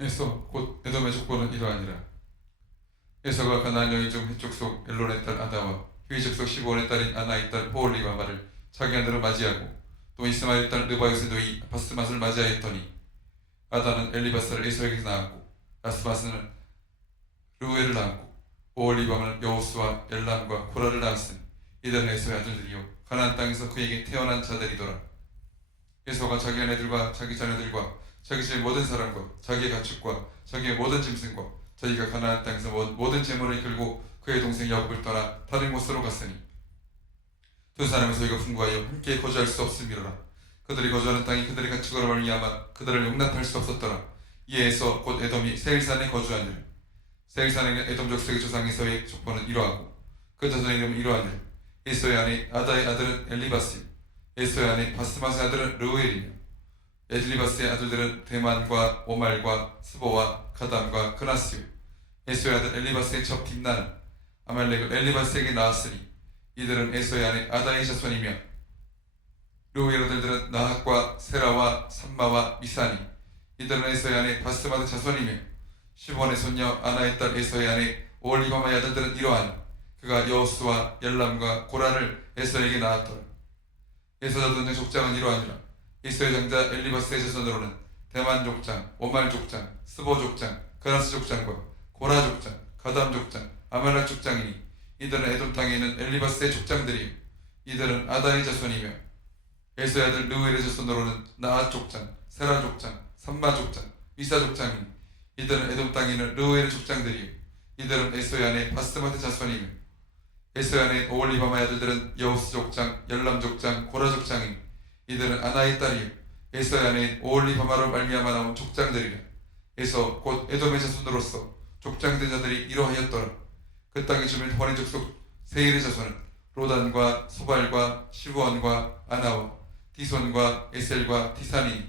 에서 곧 에돔의 족보는 이러하니라. 에서가 가나안 여인 중 헷족속 엘론의 딸 아다와 휘 족속 시브온의 딸인 아나의 딸 호올리바마를 자기 아내로 맞이하고 또 이스마엘 딸 느바요스의 노이 바스맛을 맞이하였더니 아다는 엘리바스를 에서에게 낳았고 아스바스는 르우엘을 낳았고 호올리바마는 여호수와 엘람과 고라를 낳았으니 이들은 에서의 아들들이요 가나안 땅에서 그에게 태어난 자들이더라. 에서가 자기 아내들과 자기 자녀들과 자기 집의 모든 사람과 자기의 가축과 자기의 모든 짐승과 자기가 가나안 땅에서 모든 재물을 이끌고 그의 동생 야곱을 떠나 다른 곳으로 갔으니 두 사람의 소유가 풍부하여 함께 거주할 수 없음이로라. 그들이 거주하는 땅이 그들의 가축으로 말미암아 그들을 용납할 수 없었더라. 이에 에서 곧 에돔이 세일산에 거주하니라. 세일산에는 에돔 족속의 조상 에서의 족보는 이러하고 그 자손의 이름은 이러하니라. 에서의 아내 아다의 아들은 엘리바스요 에서의 아내 바스맛의 아들은 르우엘이며 엘리바스의 아들들은 대만과 오말과 스보와 가담과 그나스요 에서의 아들 엘리바스의 첩 딥나는 아말렉을 엘리바스에게 낳았으니 이들은 에서의 아내 아다의 자손이며 르우엘 아들들은 나핫과 세라와 삼마와 미사니 이들은 에서의 아내 바스맛의 자손이며 시몬의 손녀 아나의 딸 에서의 아내 오올리바마의 아들들은 이러하니 그가 여호수와 엘람과 고라를 에서에게 낳았더라. 에서 자손의 족장은 이러하니라. 에서의 장자 엘리바스의 자손으로는 대만 족장, 오말 족장, 스보 족장, 그나스 족장과 고라 족장, 가담 족장, 아말렉 족장이니 이들은 에돔 땅에 있는 엘리바스의 족장들이요 이들은 아다의 자손이며 에서의 아들 르우엘의 자손으로는 나앗 족장, 세라 족장, 삼마 족장, 미사 족장이니 이들은 에돔 땅에 있는 르우엘의 족장들이요 이들은 에서의 아내 바스맛의 자손이며 에서의 아내 오올리바마의 아들들은 여우스 족장, 열람 족장, 고라 족장이니 이들은 아나의 딸이요 에서의 아내인 오올리바마로 말미암아 나온 족장들이라. 에서 곧 에돔의 자손으로서 족장된 자들이 이러하였더라. 그 땅의 주민 호리 족속 세일의 자손은 로단과 소발과 시브원과 아나와 디손과 에셀과 디산이니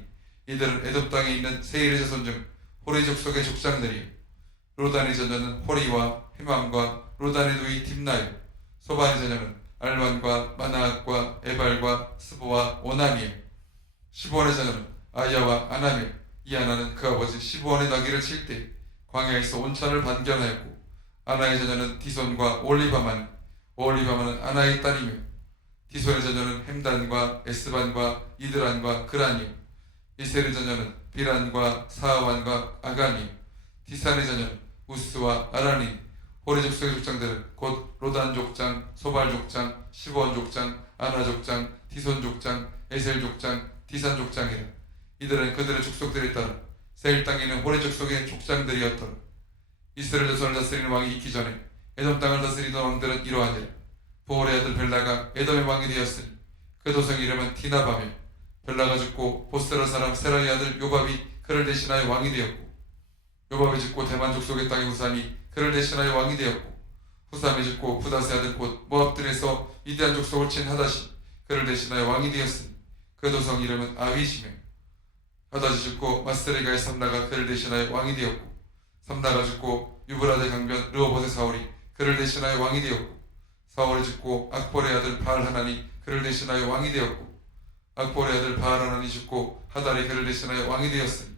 이들은 에돔 땅에 있는 세일의 자손 중 호리 족속의 족장들이요 로단의 자녀는 호리와 헤맘과 로단의 누이 딥나요 소반의 자녀는 알반과 마나앗과 에발과 스보와 오남이요 시브원의 자녀는 아야와 아나며 이 아나는 그 아버지 시브원의 나귀를 칠 때 광야에서 온천을 반견하였고 아나의 자녀는 디손과 올리바마는 아나의 딸이며 디손의 자녀는 햄단과 에스반과 이드란과 그란이요 이셀의 자녀는 비란과 사아완과 아간이요 디산의 자녀는 우스와 아라니 호리 족속의 족장들은 곧 로단 족장, 소발 족장, 시브원 족장, 아나 족장, 디손 족장, 에셀 족장, 디산 족장이라. 이들은 그들의 족속들에 따라 세일 땅에 있는 호리 족속의 족장들이었더라. 이스라엘 자손을 다스리는 왕이 있기 전에 에돔 땅을 다스리던 왕들은 이러하니라. 보홀의 아들 벨라가 에돔의 왕이 되었으니 그 도성 이름은 디나바며 벨라가 죽고 보스라 사람 세라의 아들 요밥이 그를 대신하여 왕이 되었고 요밥이 죽고 대만 족속의 땅의 후삼이 그를 대신하여 왕이 되었고 후삼이 죽고 부다스의 아들 곧 모압들에서 위대한 족속을 친 하닷이 그를 대신하여 왕이 되었으니 그 도성 이름은 아윗이며 하닷이 죽고 마스레가의 삼라가 그를 대신하여 왕이 되었고 삼라가 죽고 유브라데 강변 르호봇의 사울이 그를 대신하여 왕이 되었고 사울이 죽고 악볼의 아들 바알하나니 그를 대신하여 왕이 되었고 악볼의 아들 바알하나니 죽고 하달이 그를 대신하여 왕이 되었으니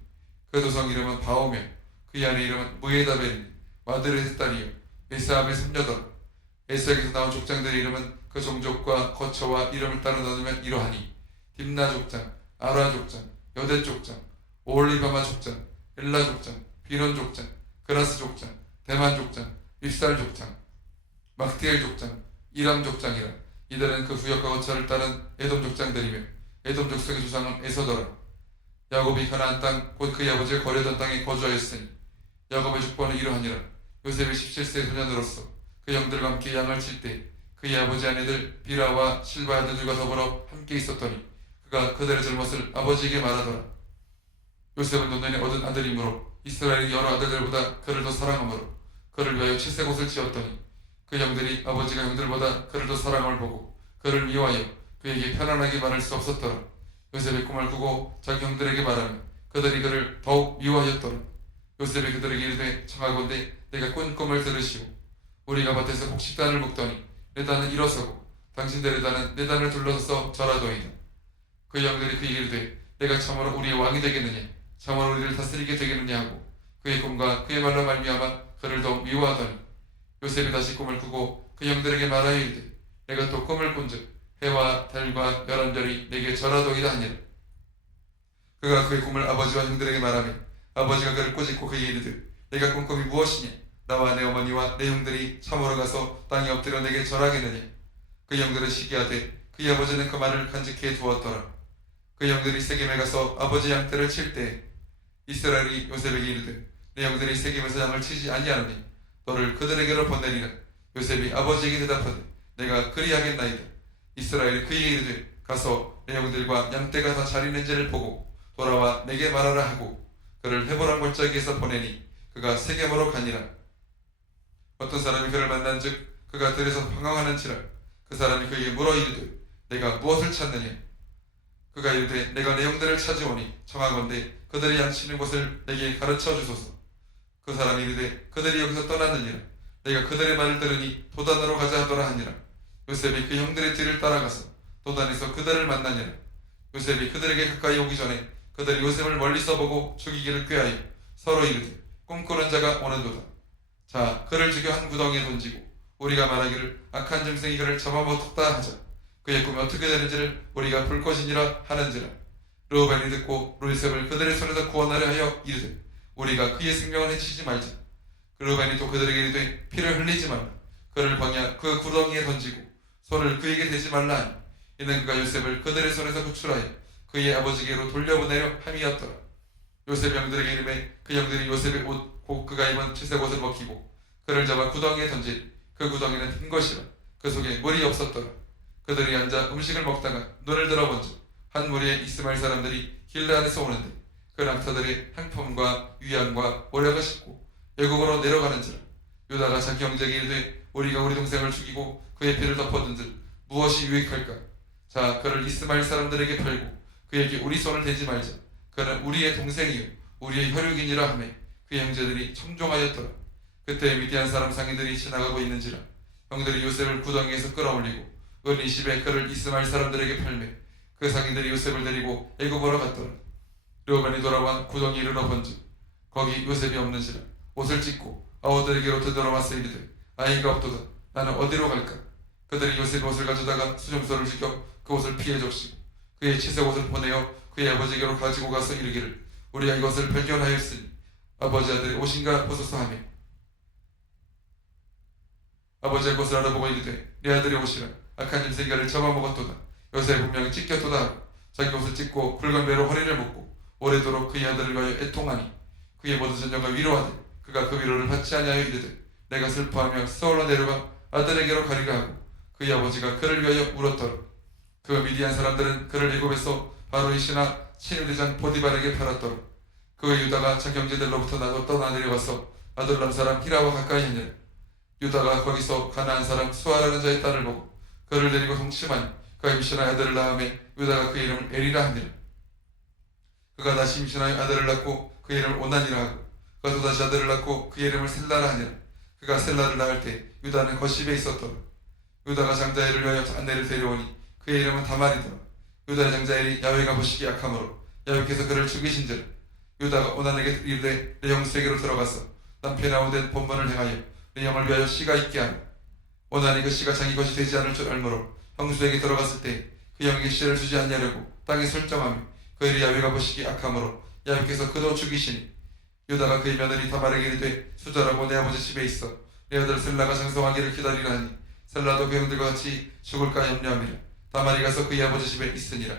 그 도성 이름은 바오며 그의 아내 이름은 무에다벨이니 마드르의 딸이요 에스압의 손녀더라. 에스에게서 나온 족장들의 이름은 그 종족과 거처와 이름을 따로 나누면 이러하니 딥나 족장, 아라 족장, 여대 족장, 오올리바마 족장, 엘라 족장, 비론 족장, 그라스 족장, 대만 족장, 밉살 족장, 막디엘 족장, 이람 족장이라. 이들은 그 구역과 거처를 따른 에돔 족장들이며 에돔 족속의 조상은 에서더라. 야곱이 가나안 땅 곧 그의 아버지가 거래던 땅에 거주하였으니 야곱의 족보는 이러하니라. 요셉이 17세의 소년으로서 그 형들과 함께 양을 칠 때 그의 아버지 아내들 비라와 실바의 아들들과 더불어 함께 있었더니 그가 그들의 잘못을 아버지에게 말하더라. 요셉은 노년에 얻은 아들이므로 이스라엘의 여러 아들들보다 그를 더 사랑하므로 그를 위하여 칠색옷을 지었더니 그 형들이 아버지가 형들보다 그를 더 사랑함을 보고 그를 미워하여 그에게 편안하게 말할 수 없었더라. 요셉의 꿈을 꾸고 자기 형들에게 말하며 그들이 그를 더욱 미워하였더라. 요셉이 그들에게 이르되 청하건대 내가 꾼 꿈을 들으시오. 우리가 밭에서 곡식단을 묶더니 내 단은 일어서고 당신들의 단은 내 단을 둘러서서 절하도이다. 그 형들이 그에게 이르되 내가 참으로 우리의 왕이 되겠느냐 참으로 우리를 다스리게 되겠느냐 하고 그의 꿈과 그의 말로 말미암아 그를 더욱 미워하더니 요셉이 다시 꿈을 꾸고 그 형들에게 말하여 이르되 내가 또 꿈을 꾼즉 해와 달과 열한 별이 내게 절하도이다 하니라. 그가 그의 꿈을 아버지와 형들에게 말하며 아버지가 그를 꾸짖고 그에게 이르되 내가 꾼 꿈이 무엇이냐? 나와 내 어머니와 내 형들이 참으로 가서 땅에 엎드려 내게 절하겠느냐? 그 형들은 시기하되 그의 아버지는 그 말을 간직해 두었더라. 그 형들이 세겜에 가서 아버지 양떼를 칠 때 이스라엘이 요셉에게 이르되 내 형들이 세겜에서 양을 치지 아니하느니 너를 그들에게로 보내리라. 요셉이 아버지에게 대답하되 내가 그리하겠나이다. 이스라엘이 그에게 이르되 가서 내 형들과 양떼가 다 잘 있는지를 보고 돌아와 내게 말하라 하고 그를 헤브론 골짜기에서 보내니 그가 세겜으로 가니라. 어떤 사람이 그를 만난즉 그가 들에서 황황하는지라. 그 사람이 그에게 물어 이르되 내가 무엇을 찾느냐? 그가 이르되 내가 내 형들을 찾으오니 청하건대 그들이 양치는 곳을 내게 가르쳐 주소서. 그 사람이 이르되 그들이 여기서 떠났느니라. 내가 그들의 말을 들으니 도단으로 가자 하더라 하니라. 요셉이 그 형들의 뒤를 따라가서 도단에서 그들을 만나니라. 요셉이 그들에게 가까이 오기 전에 그들이 요셉을 멀리서 보고 죽이기를 꾀하여 서로 이르되 꿈꾸는 자가 오는도다. 자, 그를 죽여 한 구덩이에 던지고 우리가 말하기를 악한 짐승이 그를 잡아먹었다 하자. 그의 꿈이 어떻게 되는지를 우리가 볼 것이니라 하는지라. 르우벤이 듣고 요셉을 그들의 손에서 구원하려 하여 이르되 우리가 그의 생명을 해치지 말자. 르우벤이 또 그들에게 이르되 피를 흘리지 말라. 그를 광야 그 구덩이에 던지고 손을 그에게 대지 말라 하니 이는 그가 요셉을 그들의 손에서 구출하여 그의 아버지께로 돌려보내려 함이었더라. 요셉 형들에게 이르매 그 형들이 요셉의 옷 곧 그가 입은 채색 옷을 벗기고 그를 잡아 구덩이에 던지니 그 구덩이는 흰 것이라. 그 속에 물이 없었더라. 그들이 앉아 음식을 먹다가 눈을 들어본즉 한 무리의 이스마엘 사람들이 길르앗에서 오는데 그 낙타들의 향품과 위안과 모략을 싣고 애굽으로 내려가는지라. 유다가 자기 형제에게 이르되 우리가 우리 동생을 죽이고 그의 피를 덮어둔들 무엇이 유익할까? 자, 그를 이스마엘 사람들에게 팔고 그에게 우리 손을 대지 말자. 그는 우리의 동생이요 우리의 혈육이니라 하매 그 형제들이 청종하였더라. 그때 미디안 사람 상인들이 지나가고 있는지라. 형들이 요셉을 구덩이에서 끌어올리고 은 20에 그를 이스마엘 사람들에게 팔매 그 상인들이 요셉을 데리고 애굽으로 갔더라. 르우벤이 돌아와 구덩이에 이르러본즉 거기 요셉이 없는지라. 옷을 찢고 아우들에게로 되돌아와서 이르되 아이가 없도다. 나는 어디로 갈까? 그들이 요셉의 옷을 가져다가 수종소를 죽여 그 옷을 피해 줬시고 그의 채색 옷을 보내어 그의 아버지에게로 가지고 가서 이르기를 우리가 이것을 발견하였으니 아버지 아들의 옷인가 보소서 하며 아버지의 것을 알아보고 이르되 네 아들의 옷이라. 악한 짐승이 그를 잡아먹었도다. 요셉이 분명히 찢겼도다 하고 자기 옷을 찢고 붉은 배로 허리를 묶고 오래도록 그의 아들을 위하여 애통하니 그의 모든 전녀가 위로하되 그가 그 위로를 받지 아니하여 이르되 내가 슬퍼하며 서울로 내려가 아들에게로 가리라 하고 그의 아버지가 그를 위하여 울었더라. 그 미디안 사람들은 그를 애굽에서 바로의 신하 친위대장 보디발에게 팔았더라. 그 유다가 자기 형제들로부터 나도 떠나내려와서 아둘람 사람 히라와 가까이 하니라. 유다가 거기서 가나안 사람 수아라는 자의 딸을 보고 그를 데리고 동침하니 그가 임신하여 아들을 낳음에 유다가 그 이름을 에리라 하니라. 그가 다시 임신하여 아들을 낳고 그 이름을 오난이라 하고 그가 또 다시 아들을 낳고 그 이름을 셀라라 하니라. 그가 셀라를 낳을 때 유다는 거십에 있었더라. 유다가 장자엘을 위하여 아내를 데려오니 그의 이름은 다말이더라. 유다의 장자엘이 야훼가 보시기 약함으로 야훼께서 그를 죽이신지라. 유다가 오난에게 이르되 내 형수에게로 들어가서 남편이 아우된 본번을 행하여 내 형을 위하여 씨가 있게 하라. 오난이 그 씨가 자기 것이 되지 않을 줄 알므로 형수에게 들어갔을 때 그 형에게 씨를 주지 않냐려고 땅에 설정하며 그 일이 야훼가 보시기 악함으로 야훼께서 그도 죽이시니 유다가 그의 며느리 다말에게 이르되 수절하고 내 아버지 집에 있어 내 아들 셀라가 장성하기를 기다리라 하니 셀라도 그 형들과 같이 죽을까 염려함이라. 다말이 가서 그의 아버지 집에 있으니라.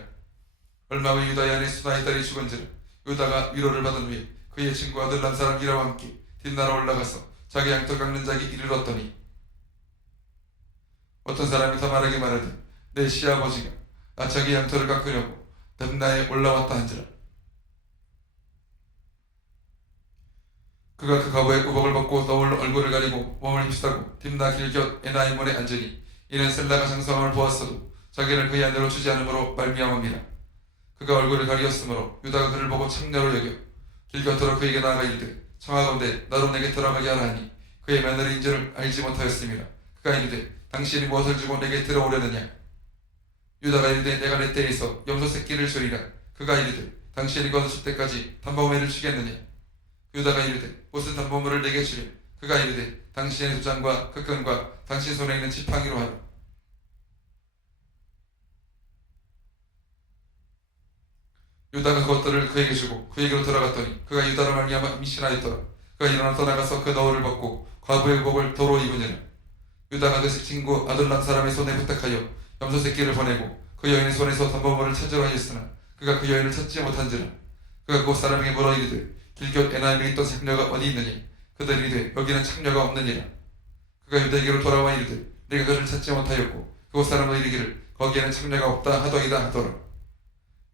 얼마 후 유다의 아내 수나의 딸이 죽은지라. 유다가 위로를 받은 후에 그의 친구 아들람 사람 이라와 함께 뒷나라 올라가서 자기 양털 깎는 자에게 이르렀더니 어떤 사람이 다말에게 말하되 내 시아버지가 자기 양털을 깎으려고 듭나에 올라왔다 한지라. 그가 그 가부의 우복을 벗고 너울로 얼굴을 가리고 몸을 힘쓰고 딥나 길곁 에나이문에 앉으니 이는 셀라가 장성함을 보았어도 자기를 그의 아내로 주지 않으므로 말미암음이라. 그가 얼굴을 가리었으므로 유다가 그를 보고 창녀로 여겨 길곁으로 그에게 나아가 이르되 청하건대 나로 내게 들어가게 하라 하니 그의 며느리인 줄을 알지 못하였음이라. 그가 이르되 당신이 무엇을 주고 내게 들어오려느냐. 유다가 이르되 내가 내 때에서 염소 새끼를 주리라. 그가 이르되 당신이 거두실 때까지 단범회를 주겠느냐. 그 유다가 이르되 무슨 담보물을 내게 주려. 그가 이르되 당신의 도장과 그 끈과 당신 손에 있는 지팡이로 하라. 유다가 그것들을 그에게 주고 그에게로 들어갔더니 그가 유다로 말미암아 임신하였더라. 그가 일어나 떠나가서 그 너울을 벗고 과부의 의복을 도로 입으니라. 유다가 그 친구 아둘람 사람의 손에 부탁하여 염소 새끼를 보내고 그 여인의 손에서 담보물을 찾으러 하였으나 그가 그 여인을 찾지 못한지라. 그가 그곳 사람에게 물어 이르되 길곁 에나임에 있던 창녀가 어디 있느냐. 그들이 이르되 여기는 창녀가 없느니라. 그가 유다에게로 돌아와 이르되 내가 그를 찾지 못하였고 그곳 사람도 이르기를 거기에는 창녀가 없다 하더이다 하더라.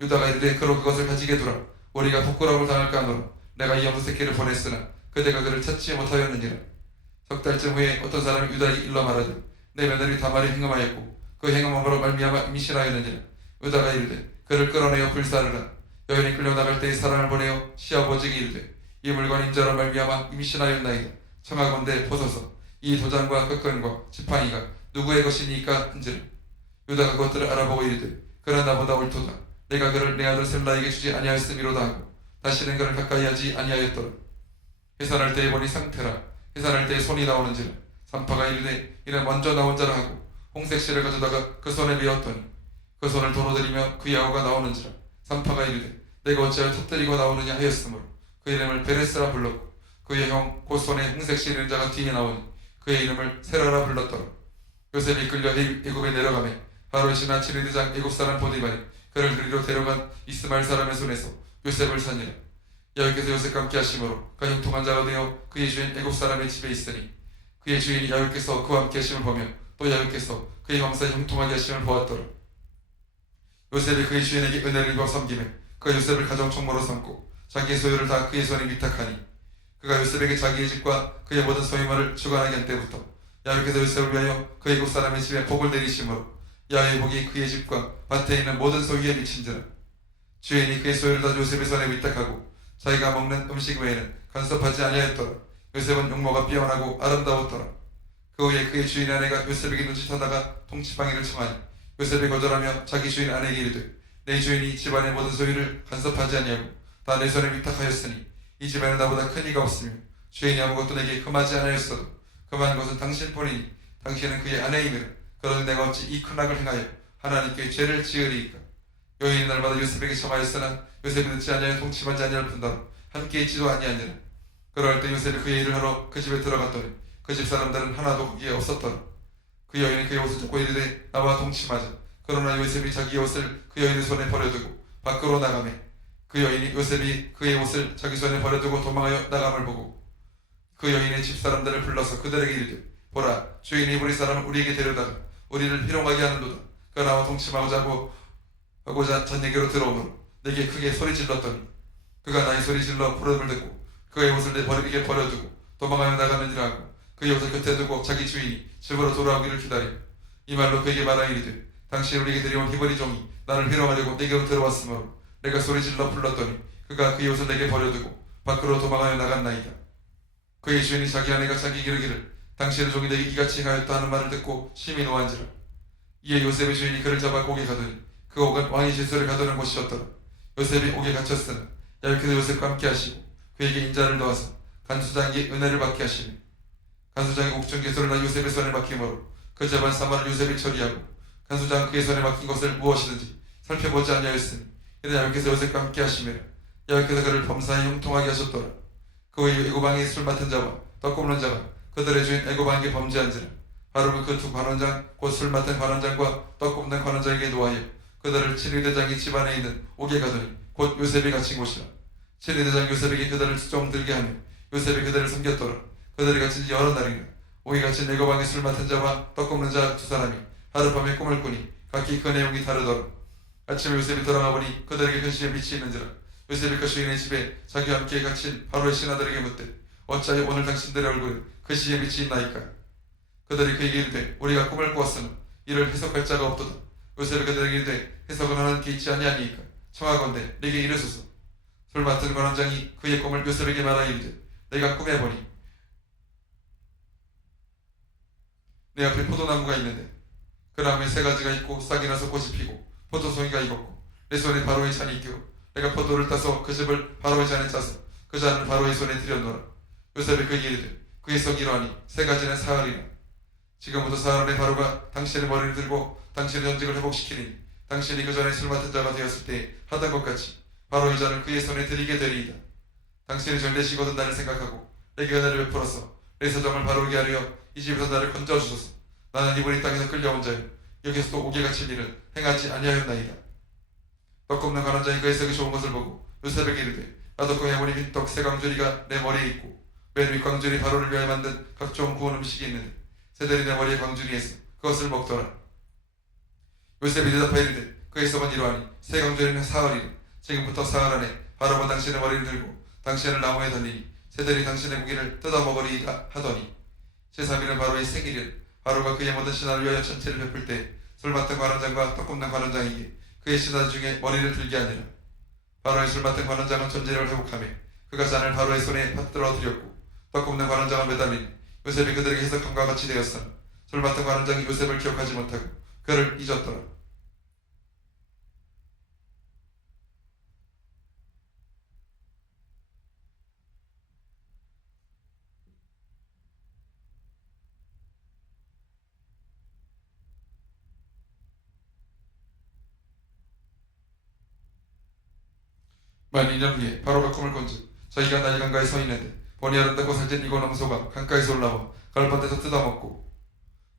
유다가 이르되 그로 그것을 가지게 두라. 우리가 부끄러움을 당할까 하노라. 내가 이 염소 새끼를 보냈으나 그대가 그를 찾지 못하였느니라. 석 달쯤 후에 어떤 사람이 유다에게 일러 말하되 내 며느리 다말이 행음하였고 그 행음함으로 말미암아 임신하였느니라. 유다가 이르되 그를 끌어내어 불사르라. 여인이 끌려나갈 때에 사람을 보내어 시아버지에게 이르되 이 물건 인자로 말미암아 임신하였나이다. 청하건대 보소서. 이 도장과 그 끈과 지팡이가 누구의 것이니까 한지라. 유다가 그것들을 알아보고 이르되 그는 나보다 옳도다. 내가 그를 내 아들 셀라에게 주지 아니하였음이로다 하고 다시는 그를 가까이 하지 아니하였더라. 해산할 때에 보니 상태라. 해산할 때에 손이 나오는지라. 산파가 이르되 이는 먼저 나온 자라 하고 홍색 실을 가져다가 그 손에 베었더니 그 손을 도로 들이며 그 야호가 나오는지라. 산파가 이르되 내가 어찌하여 터뜨리고 나오느냐 하였으므로 그 이름을 베레스라 불렀고 그의 형 곧 손에 홍색 실 있는 자가 뒤에 나오니 그의 이름을 세라라 불렀더라. 요셉이 끌려 애굽에 내려가매 바로 지나 치르드장 애굽 사람 보디발이 그를 그리로 데려간 이스마엘 사람의 손에서 요셉을 산니라. 여호와께서 요셉과 함께 하심으로 그가 형통한 자가 되어 그의 주인 애굽 사람의 집에 있으니 그의 주인 야훼께서 그와 함께 하심을 보며 또 야훼께서 그의 왕사에 형통하게 하심을 보았더라. 요셉이 그의 주인에게 은혜를 입어 섬김에 그가 요셉을 가정 총무로 삼고 자기의 소유를 다 그의 손에 위탁하니 그가 요셉에게 자기의 집과 그의 모든 소유물을 주관하게 한 때부터 야훼께서 요셉을 위하여 그 애굽 사람의 집에 복을 내리심으로 야훼의 복이 그의 집과 밭에 있는 모든 소유에 미친지라. 주인이 그의 소유를 다 요셉의 손에 위탁하고 자기가 먹는 음식 외에는 간섭하지 아니하였더라. 요셉은 용모가 비어나고 아름다웠더라. 그 후에 그의 주인 아내가 요셉에게 눈짓하다가 통치방해를 청하니 요셉이 거절하며 자기 주인 아내에게 이르되 내 주인이 집안의 모든 소유를 간섭하지 아니하고 다 내 손에 위탁하였으니 이 집에는 나보다 큰 이가 없으며 주인이 아무것도 내게 금하지 아니하였어도 금한 것은 당신뿐이니 당신은 그의 아내이므로 그러니 내가 어찌 이 큰 악을 행하여 하나님께 죄를 지으리이까. 여인이 날마다 요셉에게 청하였으나 요셉이 듣지 아니하여 통치하지 아니할 뿐더러 함께 있지도 아니하니라. 그러할 때 요셉이 그의 일을 하러 그 집에 들어갔더니 그 집 사람들은 하나도 거기에 없었더라. 그 여인이 그의 옷을 쫓고 이르되 나와 동침하자. 그러나 요셉이 자기 옷을 그 여인의 손에 버려두고 밖으로 나가매 그 여인이 요셉이 그의 옷을 자기 손에 버려두고 도망하여 나감을 보고 그 여인의 집 사람들을 불러서 그들에게 이르되 보라 주인이 우리 사람을 우리에게 데려다가 우리를 희롱하게 하는도다. 그가 나와 동침하고자 전내게로 들어오므로 내게 크게 소리 질렀더니 그가 나의 소리 질러 부름을 듣고 그의 옷을 내게 버려두고 도망하여 나가는지라 하고 그의 옷을 곁에 두고 자기 주인이 집으로 돌아오기를 기다리고 이 말로 그에게 말하 이르되 당신 우리에게 들여온 히브리 종이 나를 희롱하려고 내게로 들어왔으므로 내가 소리 질러 불렀더니 그가 그의 옷을 내게 버려두고 밖으로 도망하여 나갔나이다. 그의 주인이 자기 아내가 자기에게 이르기를 당신의 종이 내게 이같이 행하였다 하는 말을 듣고 심히 노한지라. 이에 요셉의 주인이 그를 잡아 옥에 가더니 그 옥은 왕의 질서를 가두는 곳이었더라. 요셉이 옥에 갇혔으나 야훼께서 요셉과 함께 하시고 그에게 인자를 더하사 간수장에게 은혜를 받게 하시니 간수장의 옥중 계소를 다 요셉의 손에 맡김으로 그 재반 사마를 요셉이 처리하고 간수장 그의 손에 맡긴 것을 무엇이든지 살펴보지 아니하였으니 이는 야훼께서 요셉과 함께 하시며 야훼께서 그를 범사에 형통하게 하셨더라. 그 후에 애굽 왕의 술 맡은 자와 떡 굽는 자가 그들의 주인 애굽 왕에게 범죄한지라. 바로 그 두 관원장 곧 술 맡은 관원장과 떡 굽는 관원장에게 노하여 그들을 칠리대장이 집안에 있는 옥에 가더니 곧 요셉이 갇힌 곳이라. 칠리대장 요셉에게 그들을 수종들게 하며 요셉이 그들을 섬겼더라. 그들이 갇힌 지 여러 날이나 옥에 갇힌 애굽 왕의 술 맡은 자와 떡 굽는 자 두 사람이 하룻밤에 꿈을 꾸니 각기 그 내용이 다르더라. 아침에 요셉이 돌아가 보니 그들에게 근심에 미치 있는지라. 요셉이 그 주인의 집에 자기와 함께 갇힌 바로의 신하들에게 묻되 어찌하여 오늘 당신들의 얼굴에 그 시에 빛이 있나이까. 그들이 그에게 이르되 우리가 꿈을 꾸었으나 이를 해석할 자가 없도다. 요셉이 그들에게 이르되 해석은 하나님께 있지 아니하니까 청하건대 내게 이르소서. 술 맡은 관원장이 그의 꿈을 요셉에게 말하 이르되 내가 꿈에 보니 내 앞에 포도나무가 있는데 그 나무에 세 가지가 있고 싹이 나서 꽃이 피고 포도송이가 익었고 내 손에 바로의 잔이 있기로 내가 포도를 따서 그 즙을 바로의 잔에 짜서 그 잔을 바로의 손에 들여놓으라. 요셉이 그에게 이르되 그의 속 이러하니 세 가지는 사흘이라. 지금부터 사흘 안에 바로가 당신의 머리를 들고 당신의 전직을 회복시키니 당신이 그 전에 술 맡은 자가 되었을 때 하던 것 같이 바로 이 잔을 그의 손에 드리게 되리이다. 당신이 전대시거든 나를 생각하고 내게 은혜를 베풀어서 내 사정을 바르게 하려 이 집에서 나를 건져주소서. 나는 이번이 땅에서 끌려온 자요 여기서 또 옥에 갇힐 일을 행하지 아니하였나이다. 떡 굽는 관원장이 그의 색이 좋은 것을 보고 요셉에게 이르되 나도 그 해물이 흰떡 세 광줄이가 내 머리에 있고 맨 윗 광줄이 바로를 위하여 만든 각종 구운 음식이 있는데 새들이 내 머리에 광줄이 있어 그것을 먹더라. 요셉이 대답하여 이르되 그의 속은 이러하니 세 광줄이는 사흘이라. 지금부터 사흘 안에 바로가 당신의 머리를 들고 당신을 나무에 던리니 새들이 당신의 고기를 뜯어먹으리이다 하더니 제3일은 바로의 생일이라. 바로가 그의 모든 신하를 위하여 잔치를 베풀 때 술 맡은 관원장과 떡 굽는 관원장에게 그의 신하 중에 머리를 들게 하니라. 바로의 술 맡은 관원장은 존재를 회복하며 그가 잔을 바로의 손에 받들어 드렸고 떡 굽는 관원장은 매달리니 요셉이 그들에게 해석함과 같이 되었으나 술 맡은 관원장이 요셉을 기억하지 못하고 그를 잊었더라. 만 2년 후에 바로가 꿈을 꾼즉 자기가 나일 강가에 서 있는데 보니 아름답고 살찐 일곱 염소가 강가에서 올라와 갈밭에서 뜯어먹고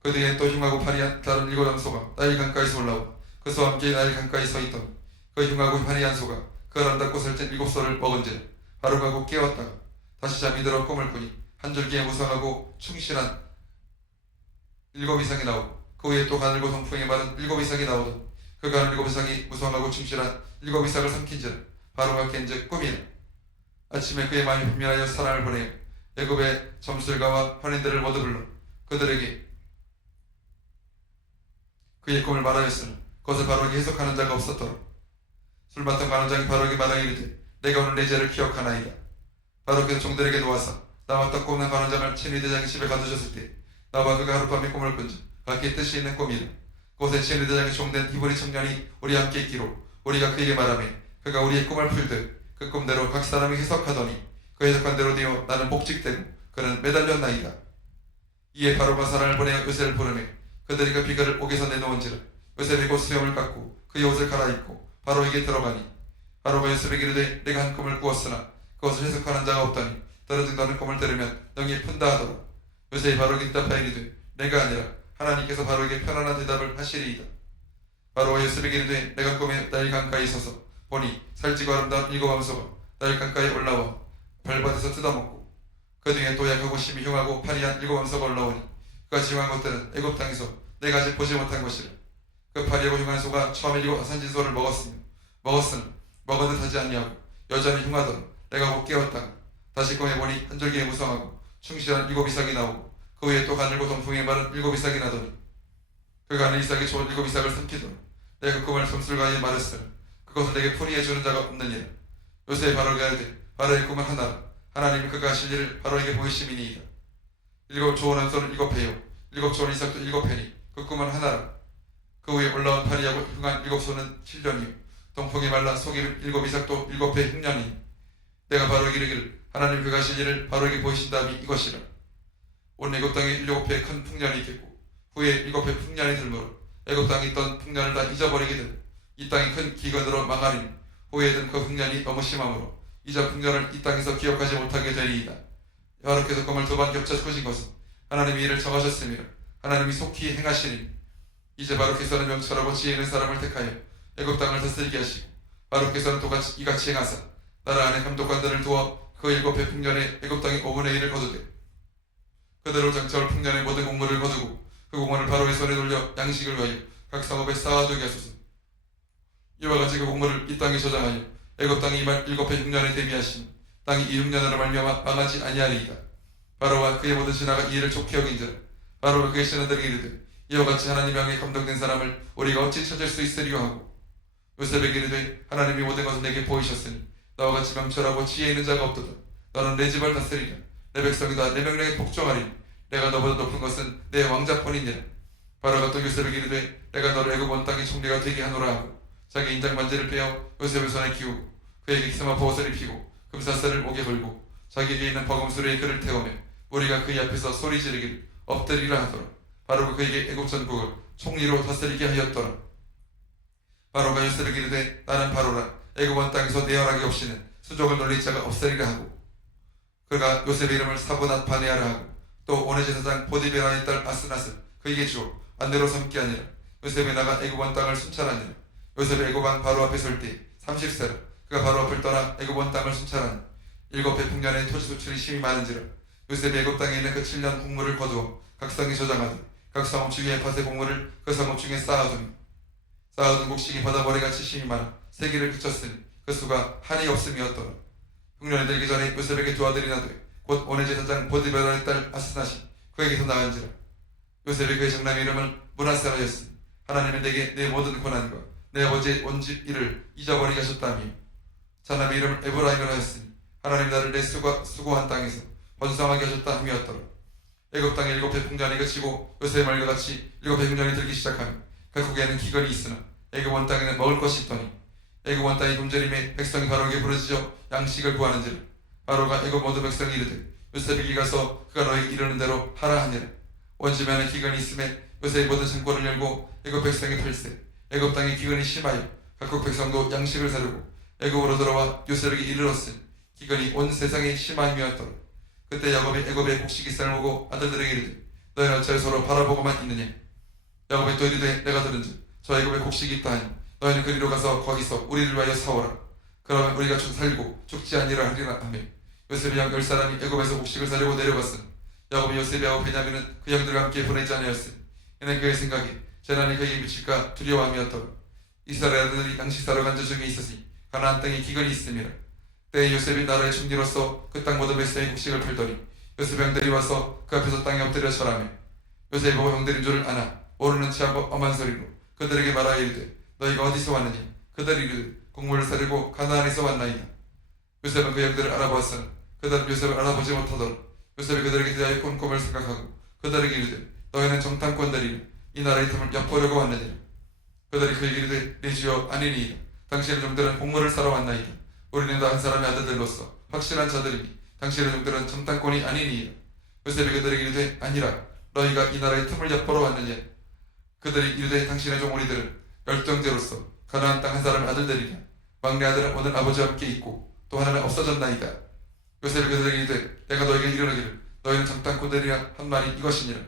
그 뒤에 또 흉하고 파리한 다른 일곱 염소가 나일 강가에서 올라와 그소와 함께 나일 강가에 서 있더니 그 흉하고 파리한 소가 그 아름답고 살찐 일곱 소를 먹은지라. 바로가 곧 깨웠다가 다시 잠이 들어 꿈을 꾸니 한 줄기에 무성하고 충실한 일곱 이상이 나오고 그 위에 또 가늘고 성풍에 마른 일곱 이상이 나오더니 그 가늘 일곱 이상이 무성하고 충실한 일곱 이상을 삼킨지라. 바로가 깬즉 꿈이라. 아침에 그의 마음이 분명하여 사람을 보내어 애굽의 점술가와 환인들을 모두 불러 그들에게 그의 꿈을 말하였으나 그것을 바로에게 해석하는 자가 없었더라. 술 맡은 관원장이 바로에게 말하여 이르되 내가 오늘 내 죄를 기억하나이다. 바로께서 종들에게 놓아서 나와 떡 굽는 관원장을 친위대장의 집에 가두셨을 때 나와 그가 하룻밤에 꿈을 꾼즉 각기 뜻이 있는 꿈이라. 그곳에 친위대장의 종된 히브리 청년이 우리와 함께 있기로 우리가 그에게 말하며 그가 우리의 꿈을 풀듯 그 꿈대로 각 사람이 해석하더니 그 해석한 대로 되어 나는 복직되고 그는 매달렸나이다. 이에 바로가 사람을 보내어 요셉을 부르매 그들이 그 비가를 옥에서 내놓은지라. 요셉이 곧 수염을 깎고 그의 옷을 갈아입고 바로에게 들어가니 바로가 요셉에게 이르되 내가 한 꿈을 꾸었으나 그것을 해석하는 자가 없다니 떨어진 너는 꿈을 들으면 영이 푼다 하더라. 요셉이 바로에게 대답하여 이르되 내가 아니라 하나님께서 바로에게 편안한 대답을 하시리이다. 바로가 요셉에게 이르되 내가 꿈에 나일 강가에 있어서 보니 살찌고 아름다운 일곱 염소가 나일 강가에 올라와 발밭에서 뜯어먹고 그 뒤에 또 약하고 심히 흉하고 파리한 일곱 염소가 올라오니 그가 지용한 것들은 애굽 땅에서 내가 아직 보지 못한 것이라. 그 파리하고 흉한 소가 처음에 일곱 산진 소를 먹었으나 먹은 듯 하지 아니하고 여전히 흉하더라. 내가 곧 깨웠다가 다시 꿈에 보니 한 줄기에 무성하고 충실한 일곱 이삭이 나오고 그 위에 또 가늘고 동풍에 마른 일곱 이삭이 나더니 그 가늘 이삭이 좋은 일곱 이삭을 삼키더라. 내가 그 꿈을 점술가에게 말했으나 그것을 내게 풀이해 주는 자가 없느니라. 요셉이 바로에게 하되 바로의 꿈은 하나라. 하나님이 그가 하실 일을 바로에게 보이심이니이다. 일곱 좋은 염소는 일곱 회요 일곱 좋은 이삭도 일곱 회니 그 꿈은 하나라. 그 위에 올라온 파리하고 흉한 일곱 소는 7년이요 동풍이 말라 속이 일곱 이삭도 일곱 회 흉년이니 내가 바로에게 이르기를 하나님이 그가 하실 일을 바로에게 보이신다함이 이것이라. 온 애굽 땅에 일곱 회 큰 풍년이 있겠고 후에 일곱 회 풍년이 들므로 애굽 땅에 있던 풍년을 다 잊어버리게 되고 이 땅이 큰 기근으로 망하리니 후에 든 그 풍년이 너무 심함으로 이제 풍년을 이 땅에서 기억하지 못하게 되리이다. 여호와께서 꿈을 두 번 겹쳐 꾸신 것은 하나님이 이를 정하셨으며 하나님이 속히 행하시니 이제 바로께서는 명철하고 지혜 있는 사람을 택하여 애굽 땅을 다스리게 하시고 바로께서는 또같이 이같이 행하사 나라 안에 감독관들을 두어 그 일곱 해 풍년에 애굽 땅의 5분의 1을 거두되 그대로 장차올 풍년의 모든 공물을 거두고 그 공물을 바로의 손에 돌려 양식을 위하여 각 성읍에 쌓아두게 하소서. 이와 같이 그 공물을 이 땅에 저장하여 애굽 땅이 이말 일곱 해 흉년에 대비하시니 땅이 이 흉년으로 말미암아 망하지 아니하리이다. 바로와 그의 모든 신하가 이 일을 좋게 여긴지라. 바로가 그의 신하들에게 이르되 이와 같이 하나님의 영에 감동된 사람을 우리가 어찌 찾을 수 있으리요 하고 요셉에게 이르되 하나님이 모든 것을 내게 보이셨으니 나와 같이 명철하고 지혜 있는 자가 없도다. 너는 내 집을 다스리라. 내 백성이다 내 명령에 복종하리니 내가 너보다 높은 것은 내 왕자뿐이니라. 바로가 또 요셉에게 이르되 내가 너를 애굽 온 땅의 총리가 되게 하노라 하고 자기 인장 반지를 빼어 요셉의 손에 끼우고 그에게 기스마 보옷을 입히고 금사슬을 목에 걸고 자기에게 있는 버금수레에 그를 태우며 무리가 그의 앞에서 소리 지르기를 엎드리라 하더라. 바로가 그에게 애굽 전국을 총리로 다스리게 하였더라. 바로가 요셉에게 이르되 나는 바로라. 애굽 온 땅에서 내 허락이 없이는 수족을 놀릴 자가 없으리라 하고 그가 요셉의 이름을 사보낫 바네아라 하고 또 오네 제사장 보디베라의 딸 아스낫을 그에게 주어 안내로 섬게 하니라. 요셉이 나가 애굽 온 땅을 순찰하니라. 요셉이 애굽 왕 바로 앞에 설 때 30세라. 그가 바로 앞을 떠나 애굽 온 땅을 순찰하니 7배 풍년에 토지 소출이 심히 많은지라. 요셉이 애굽 땅에 있는 그 7년 곡물을 거두어 각 성에 저장하되 각 성읍 중에 밭의 곡물을 그 성읍 중에 쌓아두니 쌓아둔 곡식이 바다 모래같이 심히 많아 세기를 그쳤으니 그 수가 한이 없음이었더라. 흉년이 들기 전에 요셉에게 두 아들이 나되 곧 오네 제사장 보디베라의 딸 아스낫이 그에게서 나은지라. 요셉이 그의 장남의 이름을 므낫세라 하였으니 하나님은 내게 내 모든 고난과 내 아버지의 온 집 일을 잊어버리게 하셨다며 장남의 이름을 에브라임이라 하였으니 하나님 나를 내 수고한 땅에서 번성하게 하셨다 함이었더라. 애굽 땅에 7해 풍년이 그치고 요셉의 말과 같이 7해 풍년이 들기 시작하며 각국에는 기근이 있으나 애굽 온 땅에는 먹을 것이 있더니 애굽 온 땅이 굶주림에 백성이 바로에게 부르짖어 양식을 구하는지라. 바로가 애굽 모든 백성이 이르되 요셉에게 가서 그가 너희 이르는 대로 하라 하니라. 원지면에 기근이 있음에 요셉이 모든 창고를 열고 애굽 백성이 팔세 애굽 땅에 기근이 심하여 각국 백성도 양식을 사려고 애굽으로 들어와 요셉에게 이르렀으니 기근이 온 세상에 심함이었더라. 그때 야곱이 애굽의 곡식이 쌀을 보고 아들들에게 이르되 너희는 어찌하여 서로 바라보고만 있느냐. 야곱이 또 이르되 내가 들은즉 저 애굽에 곡식이 있다 하니 너희는 그리로 가서 거기서 우리를 위하여 사오라. 그러면 우리가 살고 죽지 아니라 하리라 하며 요셉의 형 10사람이 애굽에서 곡식을 사려고 내려갔으니 야곱이 요셉의 아우 베냐민은 그 형들과 함께 보내지 아니하였으니 이는 그의 생각에 재난이 그에게 미칠까 두려워함이었더라. 이스라엘 아들들이 양식 사러 간 자 중에 있으니 가나안 땅에 기근이 있음이라. 때에 요셉이 나라의 총리로서 그 땅 모든 백성의 곡식을 팔더니 요셉의 형들이 와서 그 앞에서 땅에 엎드려 절하며 요셉이 보고 형들인 줄을 아나 모르는 체하고 엄한 소리로 그들에게 말하여 이르되 너희가 어디서 왔느냐. 그들이 이르되 곡물을 사려고 가나안에서 왔나이다. 요셉은 그 형들을 알아보았으나 그들은 요셉을 알아보지 못하더라. 요셉이 그들에게 대하여 꼼꼼을 생각하고 그들에게 이르되 너희는 정탐꾼들이라. 이 나라의 틈을 엿보려고 왔느니라. 그들이 그에게 이르되 내 주여 아니니이다. 당신의 종들은 곡물을 사러 왔나이다. 우리는 다 한 사람의 아들들로서 확실한 자들이니 당신의 종들은 정탐꾼이 아니니이다. 요셉이 그들에게 이르되 아니라 너희가 이 나라의 틈을 엿보러 왔느냐. 그들이 이르되 당신의 종 우리들은 열정제로서 가나안 땅 한 사람의 아들들이냐. 막내 아들은 오늘 아버지와 함께 있고 또 하나는 없어졌나이다. 요셉이 그들에게 이르되 내가 너희에게 이르기를 너희는 정탐꾼들이라 한 말이 이것이니라.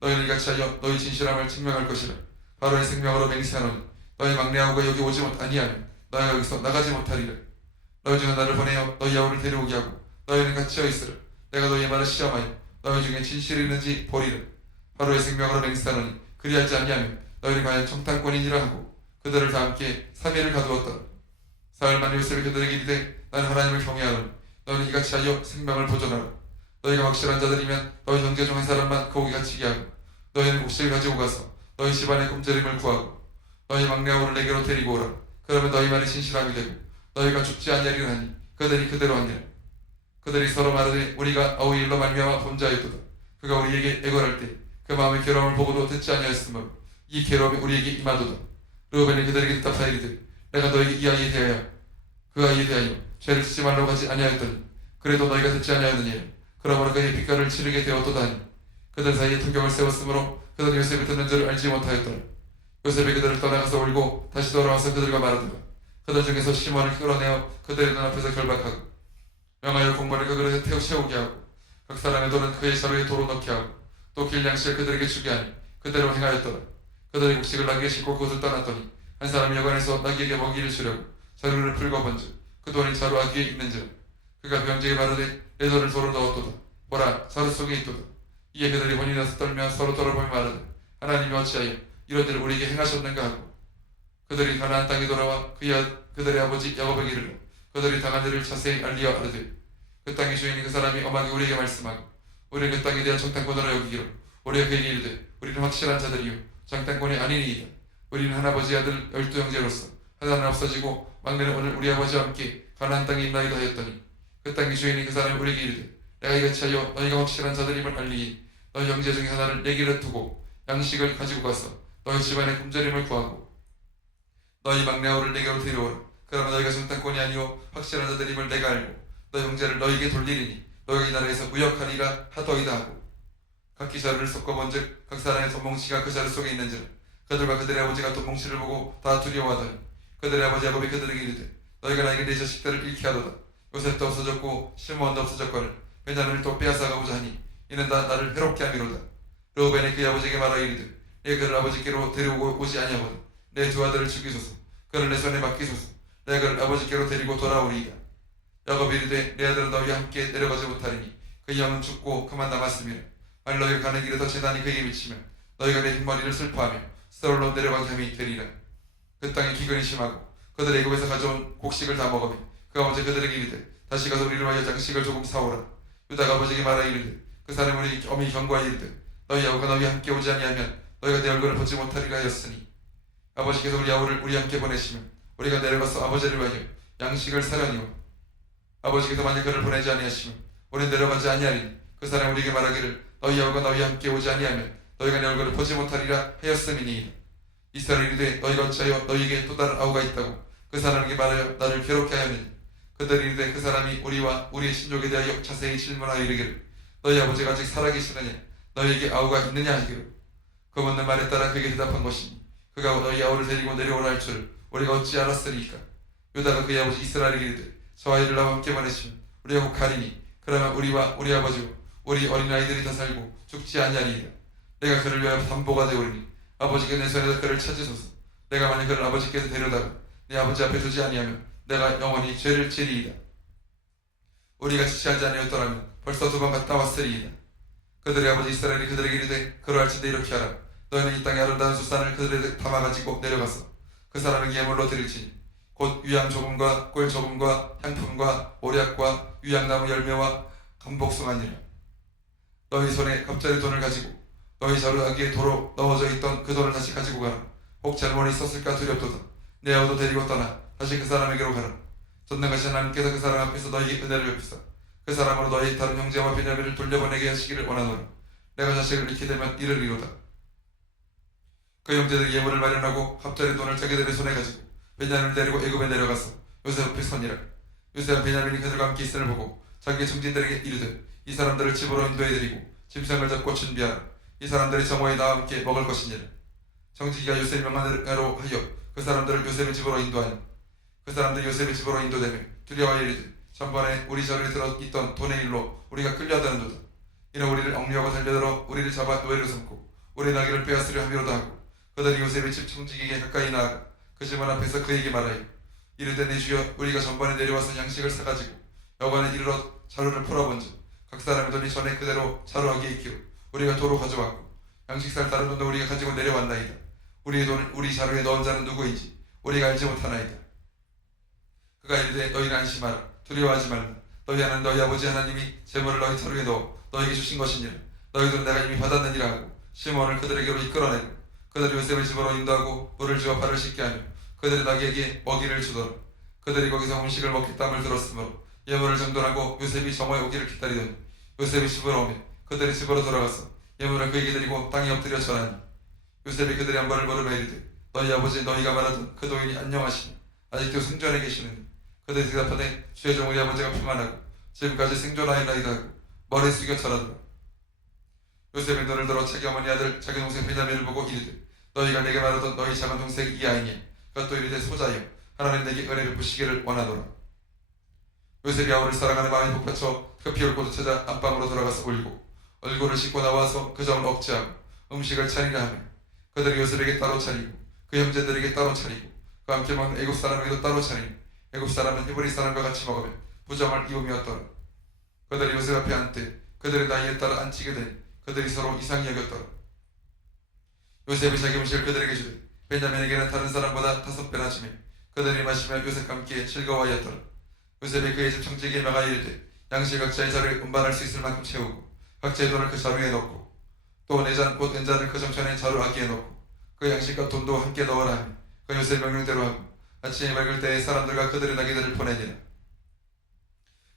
너희는 이같이 하여 너희 진실함을 증명할 것이라. 바로의 생명으로 맹세하노니 너희 막내 아우가 여기 오지 아니하면 너희가 여기서 나가지 못하리라. 너희 중에 나를 보내어 너희 아우를 데려오게 하고 너희는 같이어 있으라. 내가 너희의 말을 시험하여 너희 중에 진실이 있는지 보리라. 바로의 생명으로 맹세하노니 그리하지 아니하면 너희는 과연 정탐꾼이니라 하고 그들을 다 함께 3일을 가두었더라. 사흘 만에 요셉이 그들에게 이르되 나는 하나님을 경외하노니 너희는 이같이 하여 생명을 보존하라. 너희가 확실한 자들이면 너희 형제 중 한 사람만 거기 갇히게 하고 너희는 곡식을 가지고 가서 너희 집안의 굶주림을 구하고 너희 막내 아우를 내게로 데리고 오라. 그러면 너희 말이 진실함이 되고 너희가 죽지 아니하리라 하니 그들이 그대로 하니라. 그들이 서로 말하되 우리가 아우의 일로 말미암아 범죄하였도다. 그가 우리에게 애걸할 때 그 마음의 괴로움을 보고도 듣지 아니하였으므로 이 괴로움이 우리에게 임하도다. 르우벤이 그들에게 대답하여 이르되 내가 너에게 이 아이에 대하여 그 아이에 대하여 죄를 짓지 말라고 하지 아니하였더니 그래도 너희가 듣지 아니하였느니라. 그러므로 그의 핏가를 치르게 되었도다 하니 그들 사이에 통경을 세웠으므로 그들은 요셉이 듣는 줄을 알지 못하였더라. 요셉이 그들을 떠나가서 울고 다시 돌아와서 그들과 말하더라. 그들 중에서 시몬을 끌어내어 그들의 눈앞에서 결박하고 명하여 곡물을 그 그릇에 채우게 하고 각 사람의 돌은 그의 자루에 도로 넣게 하고 또 길냥실 그들에게 주게 하니 그대로 행하였더라. 그들이 곡식을 나귀에 싣고 그곳을 떠났더니 한 사람이 여관에서 나귀에게 먹이를 주려고 자루를 풀고 번즉 그 돌이 자루 아귀에 있는지라. 그가 그 형제에게 말하되 내 돌을 도로 넣었도다. 보라 자루 속에 있도다. 이에 그들이 본이 나서 떨며 서로 돌아보며 말하되 하나님이 어찌하여 이런 일을 우리에게 행하셨는가 하고 그들이 가나안 땅에 돌아와 그들의 아버지 야곱에게 이르러 그들이 당한 일을 자세히 알리어 아르되 그 땅의 주인이 그 사람이 엄하게 우리에게 말씀하고 우리는 그 땅에 대한 정탐꾼으로 여기기로 우리가 그에게 이르되 우리는 확실한 자들이요 정탐꾼이 아니니이다. 우리는 한 아버지 아들 12형제로서 하나는 없어지고 막내는 오늘 우리 아버지와 함께 가나안 땅에 있나이다 하였더니 그 땅의 주인이 그 사람이 우리에게 이르되 내가 이같이 하여 너희가 확실한 자들임을 알리니 너희 형제 중에 하나를 내게로 두고 양식을 가지고 가서 너희 집안의 굶주림을 구하고 너희 막내 아우를 내게로 데려오라. 그러면 너희가 정탐꾼이 아니오 확실한 자들임을 내가 알고 너 형제를 너에게 돌리리니 너희가 이 나라에서 무역하리라 하더이다 하고 각기 자루를 섞어본즉 각 사람의 돈뭉치가 그 자루 속에 있는지라 그들과 그들의 아버지가 돈뭉치를 보고 다 두려워하더니 그들의 아버지 야곱이 그들에게 이르되 너희가 나에게 내 자식들을 잃게 하도다. 요셉도 없어졌고 시므온도 없어졌거늘 베냐민을 또 빼앗아가고자 하니 이는 다 나를 해롭게 함이로다. 르우벤이 그의 아버지에게 말하 이르되 내 그를 아버지께로 데리고 오지 아니하거든 내 두 아들을 죽이소서. 그를 내 손에 맡기소서. 내가 그를 아버지께로 데리고 돌아오리이다. 야곱이 이르되 내 아들은 너희와 함께 내려가지 못하리니 그 영은 죽고 그만 남았음이라. 만일 너희가 가는 길에서 재난이 그에게 미치면 너희가 내 흰머리를 슬퍼하며 서울로 내려간 함이 되리라. 그 땅에 기근이 심하고 그들 애굽에서 가져온 곡식을 다 먹으며 그 아버지 그들에게 이르되 다시 가서 우리를 위하여 장식을 조금 사오라. 유다가 아버지에게 말하 이르되 그 사람이 우리 어미 경고하여 이르되 너희 아우가 너희와 함께 오지 아니하면 너희가 내 얼굴을 보지 못하리라 하였으니 아버지께서 우리 아우를 우리 함께 보내시면 우리가 내려가서 아버지를 위하여 양식을 사려니와 아버지께서 만약 그를 보내지 아니하시면 우리는 내려가지 아니하리니 그 사람이 우리에게 말하기를 너희 아우가 너희와 함께 오지 아니하면 너희가 내 얼굴을 보지 못하리라 하였음이니이다. 이스라엘이 이르되 너희가 어찌하여 너희에게 또 다른 아우가 있다고 그 사람에게 말하여 나를 괴롭게 하였느냐. 그들이 이르되 그 사람이 우리와 우리의 신족에 대하여 자세히 질문하여 이르기를 너희 아버지가 아직 살아계시느냐 너희에게 아우가 있느냐 하기를 그 묻는 말에 따라 그에게 대답한 것이니 그가 너희 아우를 데리고 내려오라 할 줄 우리가 어찌 알았으리까. 유다가 그의 아버지 이스라엘에게 이르되 저 아이를 나와 함께 보내시면 우리가 곧 가리니 그러면 우리와 우리 아버지와 우리 어린아이들이 다 살고 죽지 아니하리이다. 내가 그를 위하여 담보가 되오리니 아버지께 내 손에서 그를 찾으소서. 내가 만약 그를 아버지께서 데려다가 내 아버지 앞에 두지 아니하면 내가 영원히 죄를 지리이다. 우리가 지체하지 아니하였더라면 벌써 두 번 갔다 왔으리이다. 그들의 아버지 이스라엘이 그들에게 이르되 그러할진대 이렇게 하라. 너희는 이 땅의 아름다운 수산을 그들에게 담아가지고 내려가서 그 사람에게 예물로 드릴지니 곧 위양 조금과 꿀 조금과 향품과 오략과 위양나무 열매와 감복숭아니라. 너희 손에 갑자기 돈을 가지고 너희 자루하기에 도로 넣어져 있던 그 돈을 다시 가지고 가라. 혹 잘못이 있었을까 두렵도다. 내 아우도 데리고 떠나 다시 그 사람에게로 가라. 전능하신 하나님께서 그 사람 앞에서 너희에게 은혜를 베푸사 그 사람으로 너희 다른 형제와 베냐민을 돌려보내게 하시기를 원하노라. 내가 자식을 잃게 되면 이르리로다. 그 형제들이 예물을 마련하고 갑자기 돈을 자기들의 손에 가지고 베냐민을 데리고 애굽에 내려가서 요셉 앞에 서니라. 요셉은 베냐민이 그들과 함께 있음을 보고 자기 청진들에게 이르되 이 사람들을 집으로 인도해드리고 짐승을 잡고 준비하라. 이 사람들이 정오에 나와 함께 먹을 것이니라. 청지기가 요셉이 명하는 대로 하여 그 사람들을 요셉의 집으로 인도하니 그 사람들이 요셉의 집으로 인도되며 두려워하여 이르되 전번에 우리 자리에 들어있던 돈의 일로 우리가 끌려다는도다. 이는 우리를 억류하고 달려들어 우리를 잡아 노예로 삼고 우리 나귀를 빼앗으려 함이로다 하고 그들이 요셉의 집 청지기에게 가까이 나아가 그 집문 앞에서 그에게 말하여 이르되 내 주여 우리가 전번에 내려와서 양식을 사가지고 여관에 이르러 자루를 풀어본즉 각 사람의 돈이 전에 그대로 자루하기에 있기로 우리가 도로 가져왔고 양식 살 다른 돈도 우리가 가지고 내려왔나이다. 우리의 돈을 우리 자루에 넣은 자는 누구인지 우리가 알지 못하나이다. 그가 이르되 너희는 안심하라. 두려워하지 말라. 너희 하나님 너희 아버지 하나님이 재물을 너희 자루에 넣어 너에게 주신 것이니라. 너희들은 내가 이미 받았느니라 하고 시몬을 그들에게로 이끌어내고 그들이 요셉의 집으로 인도하고 물을 주어 발을 씻게 하며 그들의 나귀에게 먹이를 주더라. 그들이 거기서 음식을 먹겠다함을 들었으므로 예물을 정돈하고 요셉이 정오에 오기를 기다리더니 요셉이 집으로 오며 그들이 집으로 돌아가서 예물을 그에게 드리고 땅에 엎드려 절하니 요셉이 그들의 안부를 물으며 이르되 너희 아버지 너희가 말하던 그 도인이 안녕하시니 아직도 생존해 계시느니 그들이 대답하되 주의 종 우리 아버지가 평안하고 지금까지 생존하였나이다 하고 머리 숙여 절하더라. 요셉이 눈을 들어 자기 어머니 아들 자기 동생 베냐민을 보고 이르되 너희가 내게 말하던 너희 작은 동생 이 아이냐. 그것도 이르되 소자여 하나님 내게 은혜 베푸시기를 원하노라. 요셉이 아우를 사랑하는 마음이 복받쳐 급히 울고도 찾아 안방으로 돌아가서 울고 얼굴을 씻고 나와서 그 점을 억제하고 음식을 차리려 하며 그들이 요셉에게 따로 차리고 그 형제들에게 따로 차리고 그 함께 먹는 애굽 사람에게도 따로 차리니 애굽 사람은 히브리 사람과 같이 먹으면 부정을 입음이었더라. 그들이 요셉 앞에 앉되 그들의 나이에 따라 앉히게 되니 그들이 서로 이상히 여겼더라. 요셉이 자기 음식을 그들에게 주되 베냐민에게는 다른 사람보다 5배나 주며 그들이 마시며 요셉과 함께 즐거워하였더라. 요셉이 그의 집 청지기에 명하여 이르되 양식 각자의 자루에 운반할 수 있을 만큼 채우고 각자의 돈을 그 자루에 넣고 또 내잔 곧 은잔을 그 정천에 자루하기에 넣고 그 양식과 돈도 함께 넣어라 하며 그 요셉 명령대로 하고 아침이 밝을 때에 사람들과 그들의 나귀들을 보내니라.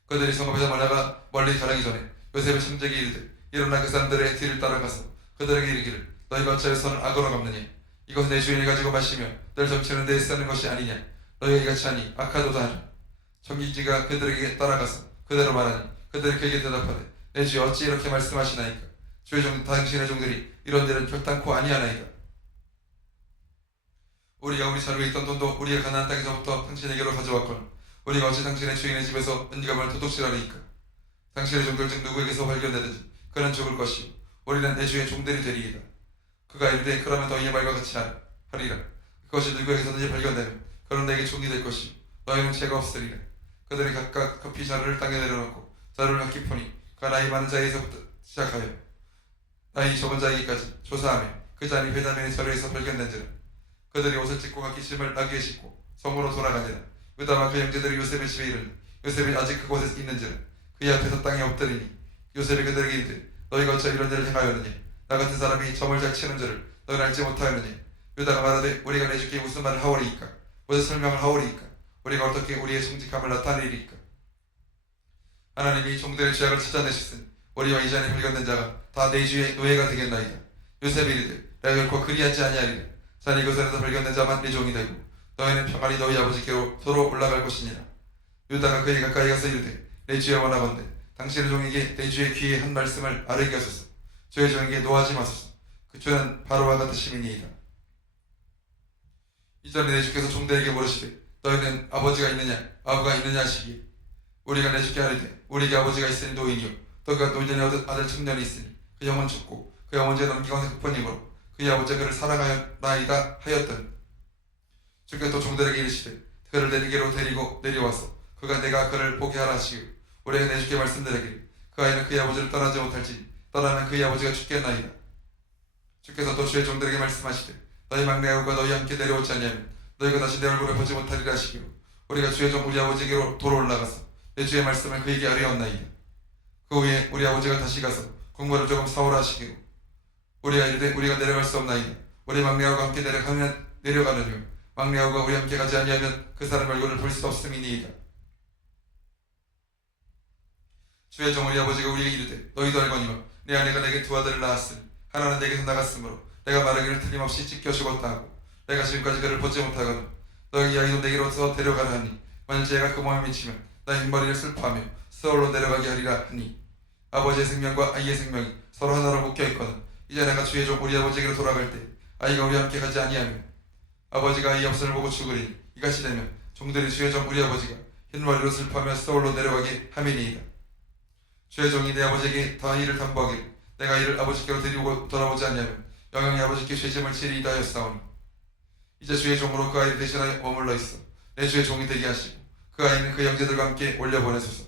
그들이 성읍에서 말다가 멀리 가라기 전에 요셉의 청지기에 이르되 일어나 그 사람들의 뒤를 따라가서 그들에게 이르기를 너희가 어찌하여 손을 악어로 갚느냐. 이것은 내 주인이 가지고 마시며 늘 점치는 데에 쓰는 것이 아니냐. 너희가 이같이 하니 악하도다 하라. 청지기가 그들에게 따라가서 그대로 말하니 그들이 그에게 대답하되 내 주여 어찌 이렇게 말씀하시나이까. 주의 당신의 종들이 이런 일은 결단코 아니하나이다. 우리가 우리 자루에 있던 돈도 우리가 가나안 땅에서부터 당신에게로 가져왔거늘 우리가 어찌 당신의 주인의 집에서 은감을 도둑질하리이까. 당신의 종들 중 누구에게서 발견되든지 그는 죽을 것이요 우리는 내 주의 종들이 되리이다. 그가 이르되 그러면 너희의 말과 같이 하리라. 그것이 누구에게서든지 발견되면 그는 내게 종이 될 것이요 너희는 죄가 없으리라. 그들이 각각 급히 자루를 땅에 내려놓고 자루를 각기 푸니 그 나이 많은 자에게서부터 시작하여 나이 적은 자에게까지 조사하며 그 자니 베냐민의 자루에서 발견된지라. 그들이 옷을 찢고 각기 짐을 나귀에 싣고 성으로 돌아가니라. 그다음에 그 형제들이 요셉의 집에 이르니 요셉이 아직 그곳에 있는지라. 그의 앞에서 땅에 엎드리니 요셉이 그들에게 이르되 너희가 어찌 이런 일을 행하였느냐. 나 같은 사람이 점을 잘 치는 줄을 너희는 알지 못하였느냐. 유다가 말하되 우리가 내 주께 무슨 말을 하오리이까. 무슨 설명을 하오리이까. 우리가 어떻게 우리의 정직함을 나타내리이까. 하나님이 종들의 죄악을 찾아내셨으니 우리와 이 잔에 발견된 자가 다 내 주의 노예가 되겠나이다. 요셉이 이르되 내가 결코 그리하지 아니하리라. 자니 이곳에서 발견된 자만 내 종이 되고 너희는 평안히 너희 아버지께로 도로 올라갈 것이니라. 유다가 그에게 가까이 가서 이르되 내 주여 원하건대 당신의 종에게 내 주의 귀에 한 말씀을 아뢰게 하소서. 주의 종에게 노하지 마소서. 그 주는 바로와 같으심이니이다. 이전에 내 주께서 종들에게 물으시되 너희는 아버지가 있느냐 아부가 있느냐 하시기에 우리가 내 주께 하리되 우리에게 아버지가 있으니 노인이요 또 그가 노년에 얻은 아들 청년이 있으니 그 영은 죽고 그 영은 제 넘기건의 급번이므로 그의 아버지가 그를 사랑하였나이다 하였더니 주께서 또 종들에게 이르시되 그를 내게로 데리고 내려와서 그가 내가 그를 보게 하라 하시고 우리가 내 주께 말씀드리기를 그 아이는 그의 아버지를 떠나지 못할지 떠나면 그의 아버지가 죽겠나이다. 주께서 또 주의 종들에게 말씀하시되 너희 막내 아우가 너희와 함께 내려오지 아니하면 너희가 다시 내 얼굴을 보지 못하리라 하시기로 우리가 주의 종 우리 아버지에게로 도로 올라가서 내 주의 말씀을 그에게 아뢰었나이다. 그 후에 우리 아버지가 다시 가서 국물을 조금 사오라 하시기로 우리가 이르되 우리가 내려갈 수 없나이다. 우리 막내 아우가 함께 내려가느뇨 막내 아우가 우리 함께 가지 아니하면 그 사람 얼굴을 볼 수 없음이니이다. 주의 종 우리 아버지가 우리에게 이르되 너희도 알거니와 내 아내가 내게 두 아들을 낳았으니 하나는 내게서 나갔으므로 내가 말하기를 틀림없이 찢겨 죽었다 하고 내가 지금까지 그를 보지 못하거든 너희 이 아이도 내게로서 데려가라 하니 만일 제가 그 몸에 미치면 나의 흰머리를 슬퍼하며 서울로 내려가게 하리라 하니 아버지의 생명과 아이의 생명이 서로 하나로 묶여있거든 이제 내가 주의 종 우리 아버지에게로 돌아갈 때 아이가 우리와 함께 가지 아니하면 아버지가 아이의 없음을 보고 죽으리니 이같이 되면 종들이 주의 종 우리 아버지가 흰머리로 슬퍼하며 서울로 내려가게 함이니이다. 주의 종이 내 아버지에게 다 이를 당부하기를 내가 이를 아버지께로 데리고 돌아오지 않냐면 영영이 아버지께 죄짐을 지리이다 하였사오니 이제 주의 종으로 그 아이를 대신하여 머물러 있어 내 주의 종이 되게 하시고 그 아이는 그 형제들과 함께 올려보내소서.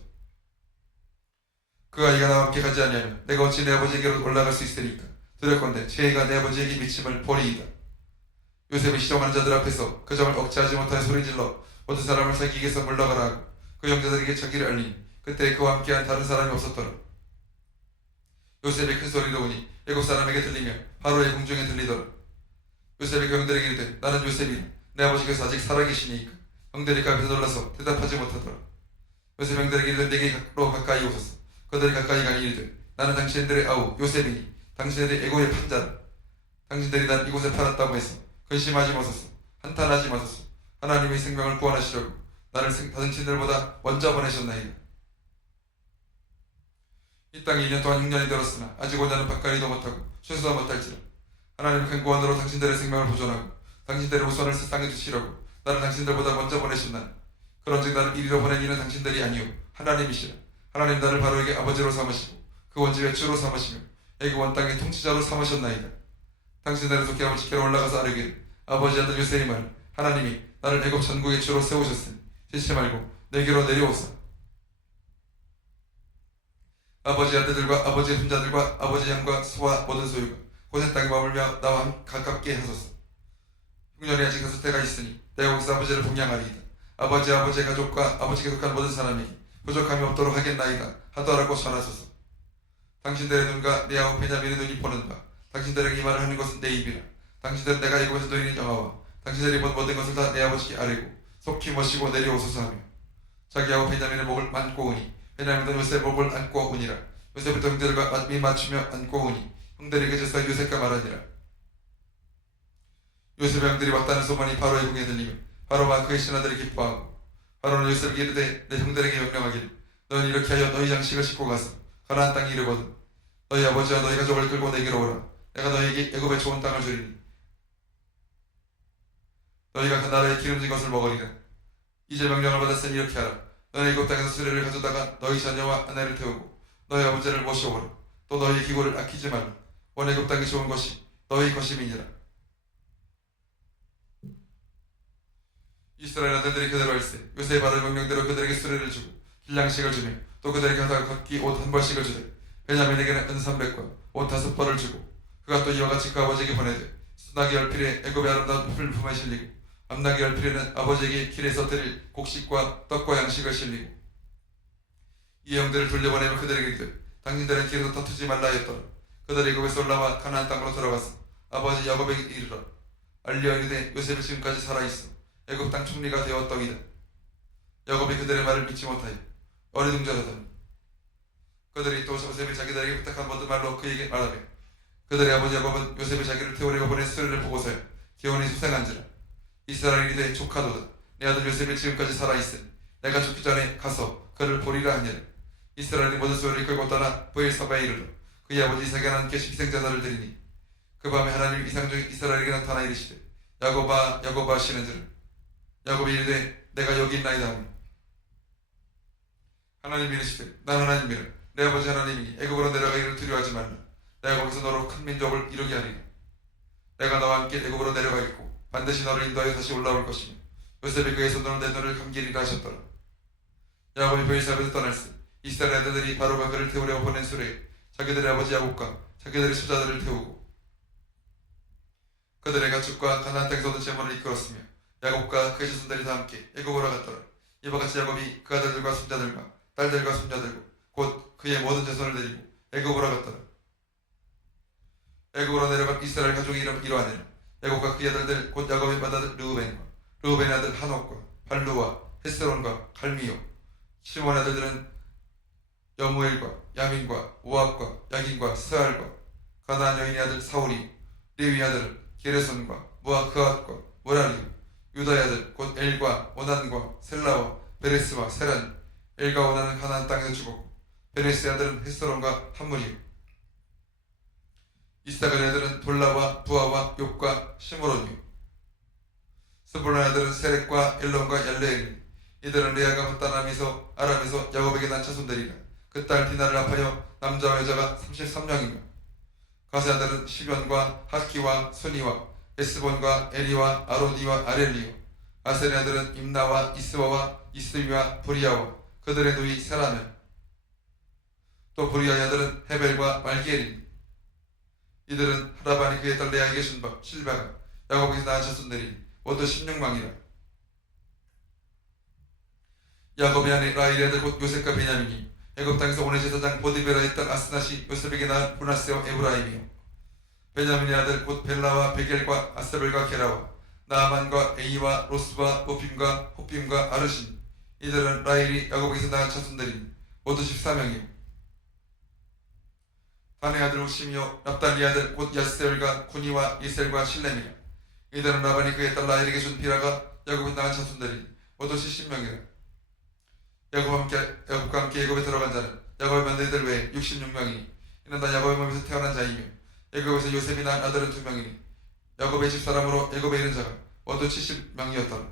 그 아이가 나와 함께 가지 않냐면 내가 어찌 내 아버지에게로 올라갈 수 있으리까. 두렵건대 죄가 내 아버지에게 미침을 보리이다. 요셉이 시종하는 자들 앞에서 그 점을 억제하지 못하여 소리질러 모든 사람을 자기에게서 물러가라 하고 그 형제들에게 자기를 알리니 그때 그와 함께한 다른 사람이 없었더라. 요셉이 큰 소리로 우니 일곱 사람에게 들리며 바로의 궁중에 들리더라. 요셉이 그 형들에게 이르되 나는 요셉이라 내 아버지께서 아직 살아계시니이까. 형들이 그 앞에서 놀라서 대답하지 못하더라. 요셉 형들에게 이르되 내게로 가까이 오소서. 그들이 가까이 가니 이르되 나는 당신들의 아우 요셉이니 당신들의 애고의 판자라. 당신들이 난 이곳에 팔았다고 해서 근심하지 마소서. 한탄하지 마소서. 하나님의 생명을 구원하시려고 나를 당신들보다 먼저 보내셨나이다. 이 땅에 2년 동안 흉년이 들었으나 아직 오냐는 밭갈이도 못하고 추수도 못할지라. 하나님은 큰 구원으로 당신들의 생명을 보존하고 당신들의 우선을 세상에 두시려고 나를 당신들보다 먼저 보내셨나니 그런즉 나를 이리로 보낸 이는 당신들이 아니요 하나님이시라. 하나님 나를 바로에게 아버지로 삼으시고 그 원집의 주로 삼으시며 애굽 온 땅의 통치자로 삼으셨나이다. 당신들의 속히 아버지께로 올라가서 아뢰기를 아버지 아들 요셉이 말 하나님이 나를 애굽 전국의 주로 세우셨으니 지체 말고 내게로 내려오사. 아버지 아들들과 아버지의 손자들과 아버지 양과 소와 모든 소유가 고센 땅에 머물며 나와 가깝게 하소서. 흉년이 아직 다섯 때가 있으니 내가 거기서 아버지를 봉양하리이다. 아버지의 가족과 아버지께 속한 모든 사람에게 부족함이 없도록 하겠나이다 하더라고 전하소서. 당신들의 눈과 내 아우 베냐민의 눈이 보는 바 당신들에게 이 말을 하는 것은 내 입이라. 당신들은 내가 이곳에서 누리는 영화와 당신들이 본 모든 것을 다 내 아버지께 아뢰고 속히 모시고 내려오소서 하며 자기 아우 베냐민의 목을 안고 오니 베냐민도 요셉의 목을 안고 오니라. 요셉부터 형들과 맞추며 안고 오니 형들이 그제서 요셉과 말하니라. 요셉의 형들이 왔다는 소문이 바로의 궁에 들리며 바로와 그의 신하들이 기뻐하고 바로는 요셉에게 이르되 내 형들에게 명령하기를 너는 이렇게 하여 너희 양식을 싣고 가서 가나안 땅에 이르거든 너희 아버지와 너희 가족을 끌고 내게로 오라. 내가 너희에게 애굽의 좋은 땅을 주리니 너희가 그 나라의 기름진 것을 먹으리라. 이제 명령을 받았으니 이렇게 하라. 너는 애굽 땅에서 수레를 가져다가 너희 자녀와 아내를 태우고 너희 아버지를 모셔오라. 또 너희의 기고를 아끼지 말라. 원 애굽 땅이 좋은 것이 너희 것임이니라. 이스라엘 아들들이 그대로 할세. 요새의 바른 명령대로 그들에게 수레를 주고 길양식을 주며 또 그들에게 걷기 옷 한 벌씩을 주되 베냐민에게는 은 300과 옷 5벌을 주고 그가 또 이와 같이 그 아버지에게 보내되 수나기 열필에 애굽의 아름다운 풀품에 실리고 암나기 열필에는 아버지에게 길에서 드릴 곡식과 떡과 양식을 실리고 이 형들을 돌려보내며 그들에게 이르되 당신들은 길에서 다투지 말라 하였더라. 그들이 애굽에서 올라와 가나안 땅으로 들어가서 아버지 야곱에게 이르러 알려 이르되 요셉이 지금까지 살아있어 애굽 땅 총리가 되었더이다. 야곱이 그들의 말을 믿지 못하여 어리둥절하더니 그들이 또 요셉이 자기들에게 부탁한 모든 말로 그에게 말하며 그들의 아버지 야곱은 요셉이 자기를 태우려고 보낸 수레를 보고서야 기온이 수생한지라. 이스라엘이 이르되 조카도다. 내 아들 요셉이 지금까지 살아있으니 내가 죽기 전에 가서 그를 보리라 하니라. 이스라엘이 모든 소리를 끌고 떠나 브엘사바에 이르러 그의 아버지 이삭에 하나님께 희생자들을 드리니 그 밤에 하나님 이상 중에 이스라엘에게 나타나 이르시되 야곱아 야곱아 하시는지라. 야곱이 이르되 내가 여기 있나이다 하니 하나님이 이르시되 난 하나님이라. 내 아버지 하나님이 애굽으로 내려가기를 두려워하지 말라. 내가 거기서 너로 큰 민족을 이루게 하리라. 내가 너와 함께 애굽으로 내려가겠고 반드시 너를 인도하여 다시 올라올 것이며 요셉이 그의 손으로 내 눈을 감기리라 하셨더라. 야곱이 브엘사바에서 떠날세. 이스라엘 아들들이 바로가 그를 태우려고 보낸 수레에 자기들의 아버지 야곱과 자기들의 수자들을 태우고 그들의 가축과 가나안 땅에서 얻은 재물을 이끌었으며 야곱과 그의 자손들이 다 함께 애굽으로 갔더라. 이와 같이 야곱이 그 아들들과 손자들과 딸들과 손자들과 곧 그의 모든 자손을 데리고 애굽으로 갔더라. 애굽으로 내려간 이스라엘 가족의 이름 이러하니라. 야곱과 그의 아들들 곧 야곱의 맏아들 르우벤과 르우벤의 아들 한옥과 발루와 헤스론과 갈미요 시몬의 아들들은 여무엘과 야민과 오압과 야긴과 스알과 가나안 여인의 아들 사울이 레위 아들 게르손과 무아크앗과 무라리 유다의 아들 곧 엘과 오난과 셀라와 베레스와 세란. 엘과 오난은 가나안 땅에서 죽었고 베레스의 아들은 헤스론과 함물이요 이스사갈의 아들은 돌라와 부아와 욕과 시므론이요 스불론의 아들은 세렉과 엘론과 얄레엘이니 이들은 레아가 헛다남에서 아람에서 야곱에게 난 자손들이라. 그 딸 디나를 합하여 남자와 여자가 33명이며 가세 아들은 시변과 하키와 소니와 에스본과 에리와 아로디와 아렐리요 아셀의 아들은 임나와 이스와와 이스위와 브리아와 그들의 누이 세라며 또 브리아의 아들은 헤벨과 말기엘이니 이들은 하라반이 그의 딸 레아에게 준 바 실바가 야곱에게서 낳은 자손들이니 모두 16명이라. 야곱의 아내 라헬의 아들 곧 요셉과 베냐민이 애굽 땅에서 오네 제사장 보디베라의 딸 아스낫이 요셉에게 낳은 브나세와 에브라임이요 베냐민의 아들 곧 벨라와 베겔과 아스벨과 게라와 나아만과 에이와 로스와 오핌과 호핌과 아르신 이들은 라헬이 야곱에게서 낳은 자손들이니 모두 14명이요 단의 아들 우심이요 납달리 아들 곧 야스엘과 구니와 이셀과 실렘이라. 이들은 라반이 그의 딸 라헬에게 준 비라가 야곱에 낳은 자손들이니 모두 70명이라. 야곱과 함께 애굽에 들어간 자는 야곱의 며느리들 외에 66명이니 이는 다 야곱의 몸에서 태어난 자이며 애굽에서 요셉이 낳은 아들은 2명이니 야곱의 집사람으로 애굽에 이른 자가 모두 70명이었더라.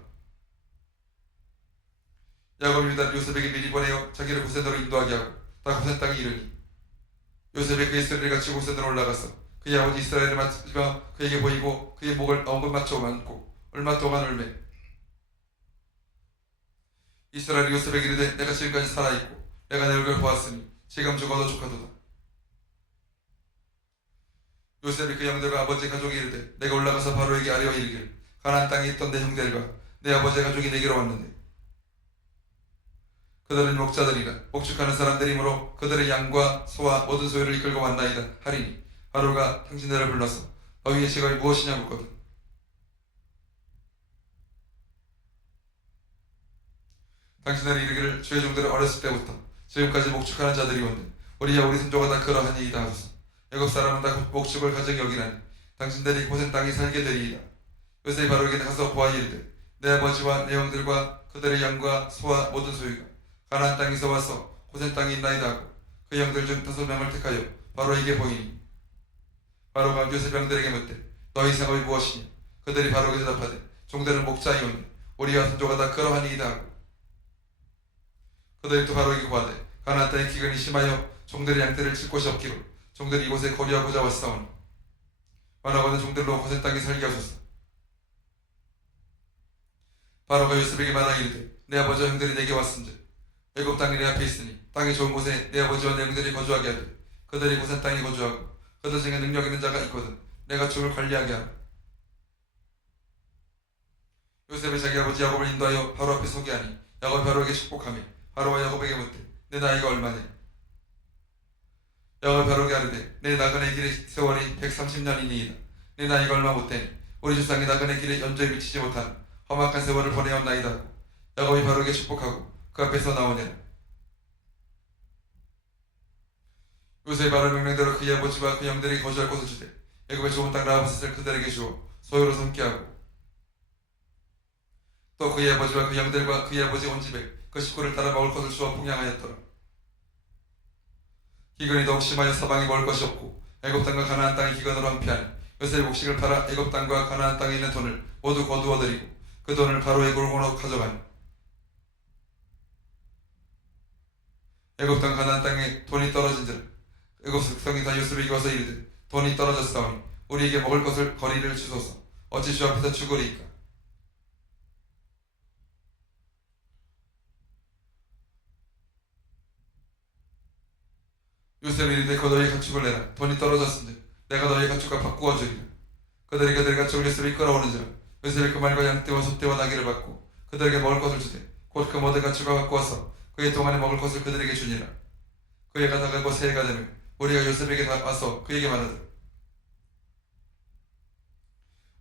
야곱이 유다를 요셉에게 미리 보내어 자기를 고센으로 인도하게 하고 다 고센 땅에 이르니 요셉이 그의 수레를 같이 고센으로 올라가서 그의 아버지 이스라엘의 마치가 그에게 보이고 그의 목을 엉금 맞춰 안고 얼마 동안 울매 이스라엘이 요셉에게 이르되 내가 지금까지 살아있고 내가 내 얼굴을 보았으니 지금 죽어도 조카도다. 요셉이 그 형들과 아버지 가족이 이르되 내가 올라가서 바로에게 아뢰어 이르기를 가나안 땅에 있던 내 형들과 내 아버지의 가족이 내게로 왔는데 그들은 목자들이라 목축하는 사람들이므로 그들의 양과 소와 모든 소유를 이끌고 왔나이다 하리니 바로가 당신들을 불러서 너희의 직업이 무엇이냐 묻거든 당신들이 이르기를 주의 종들은 어렸을 때부터 지금까지 목축하는 자들이 온데 우리와 우리 손조가 다 그러하니이다 하소서. 애굽 사람은 다 목축을 가정히 여기나니 당신들이 고센 땅에 살게 되리이다. 요셉이 바로에게 가서 보아 이르되 내 아버지와 내 형들과 그들의 양과 소와 모든 소유가 가나안 땅에서 와서 고센 땅이 있나이다 하고 그 형들 중 5명을 택하여 바로에게 보이니 바로가 요셉 형들에게 묻되 너희 생업이 무엇이냐. 그들이 바로에게 대답하되 종들은 목자이오니 우리와 선조가 다 그러하니이다 하고 그들이 또 바로에게 고하되 가나안 땅에 기근이 심하여 종들의 양떼를 칠 곳이 없기로 종들이 이곳에 거류하고자 왔사오니 바로는 종들로 고센 땅에 살게 하소서. 바로가 요셉에게 말하기를 내 아버지와 형들이 내게 왔은즉 애굽 땅이 내 앞에 있으니 땅이 좋은 곳에 내 아버지와 내 형들이 거주하게 하되 그들이 고센 땅에 거주하고 그들 중에 능력 있는 자가 있거든 내가 죽을 관리하게 하라. 요셉이 자기 아버지 야곱을 인도하여 바로 앞에 서게 하니 야곱이 바로에게 축복하며 바로와 야곱에게 묻되 내 나이가 얼마냐. 야곱이 바로에게 하르되 내 나그네 길의 세월이 130년이니이다. 내 나이가 얼마 못되니 우리 조상이 나그네 길에 연조에 미치지 못한 험악한 세월을 보내었나이다. 야곱이 바로에게 축복하고 그 앞에서 나오니라. 요셉이 바로 명령대로 그의 아버지와 그 형들이 거주할 곳을 주되 애굽의 좋은 땅 라합셋을 그들에게 주어 소유로 삼게 하고 또 그의 아버지와 그 형들과 그의 아버지 온 집에 그 식구를 따라 먹을 것을 주어 풍양하였더라. 기근이 더욱 심하여 사방에 먹을 것이 없고 애굽 땅과 가나안 땅이 기근으로 황폐하니 요셉이 곡식을 팔아 애굽 땅과 가나안 땅에 있는 돈을 모두 거두어들이고 그 돈을 바로의 골고루 가져가니 애굽 땅 가나안 땅에 돈이 떨어진즉 애굽 백성이 다 요셉에게 와서 이르되 돈이 떨어졌사오니 우리에게 먹을 것을 거리를 주소서. 어찌 주 앞에서 죽으리이까. 요셉이 이르되 그 너희 가축을 내라. 돈이 떨어졌은즉 내가 너희 가축과 바꾸어 주리라. 그들이 그들의 가축을 요셉이 끌어오는지라 요셉이 그 말과 양떼와 소떼와 나귀를 받고 그들에게 먹을 것을 주되 곧 그 모든 가축과 갖고 와서 그의 동안에 먹을 것을 그들에게 주니라. 그의 가다가고 새해가 되면 우리가 요셉에게 와서 그에게 말하되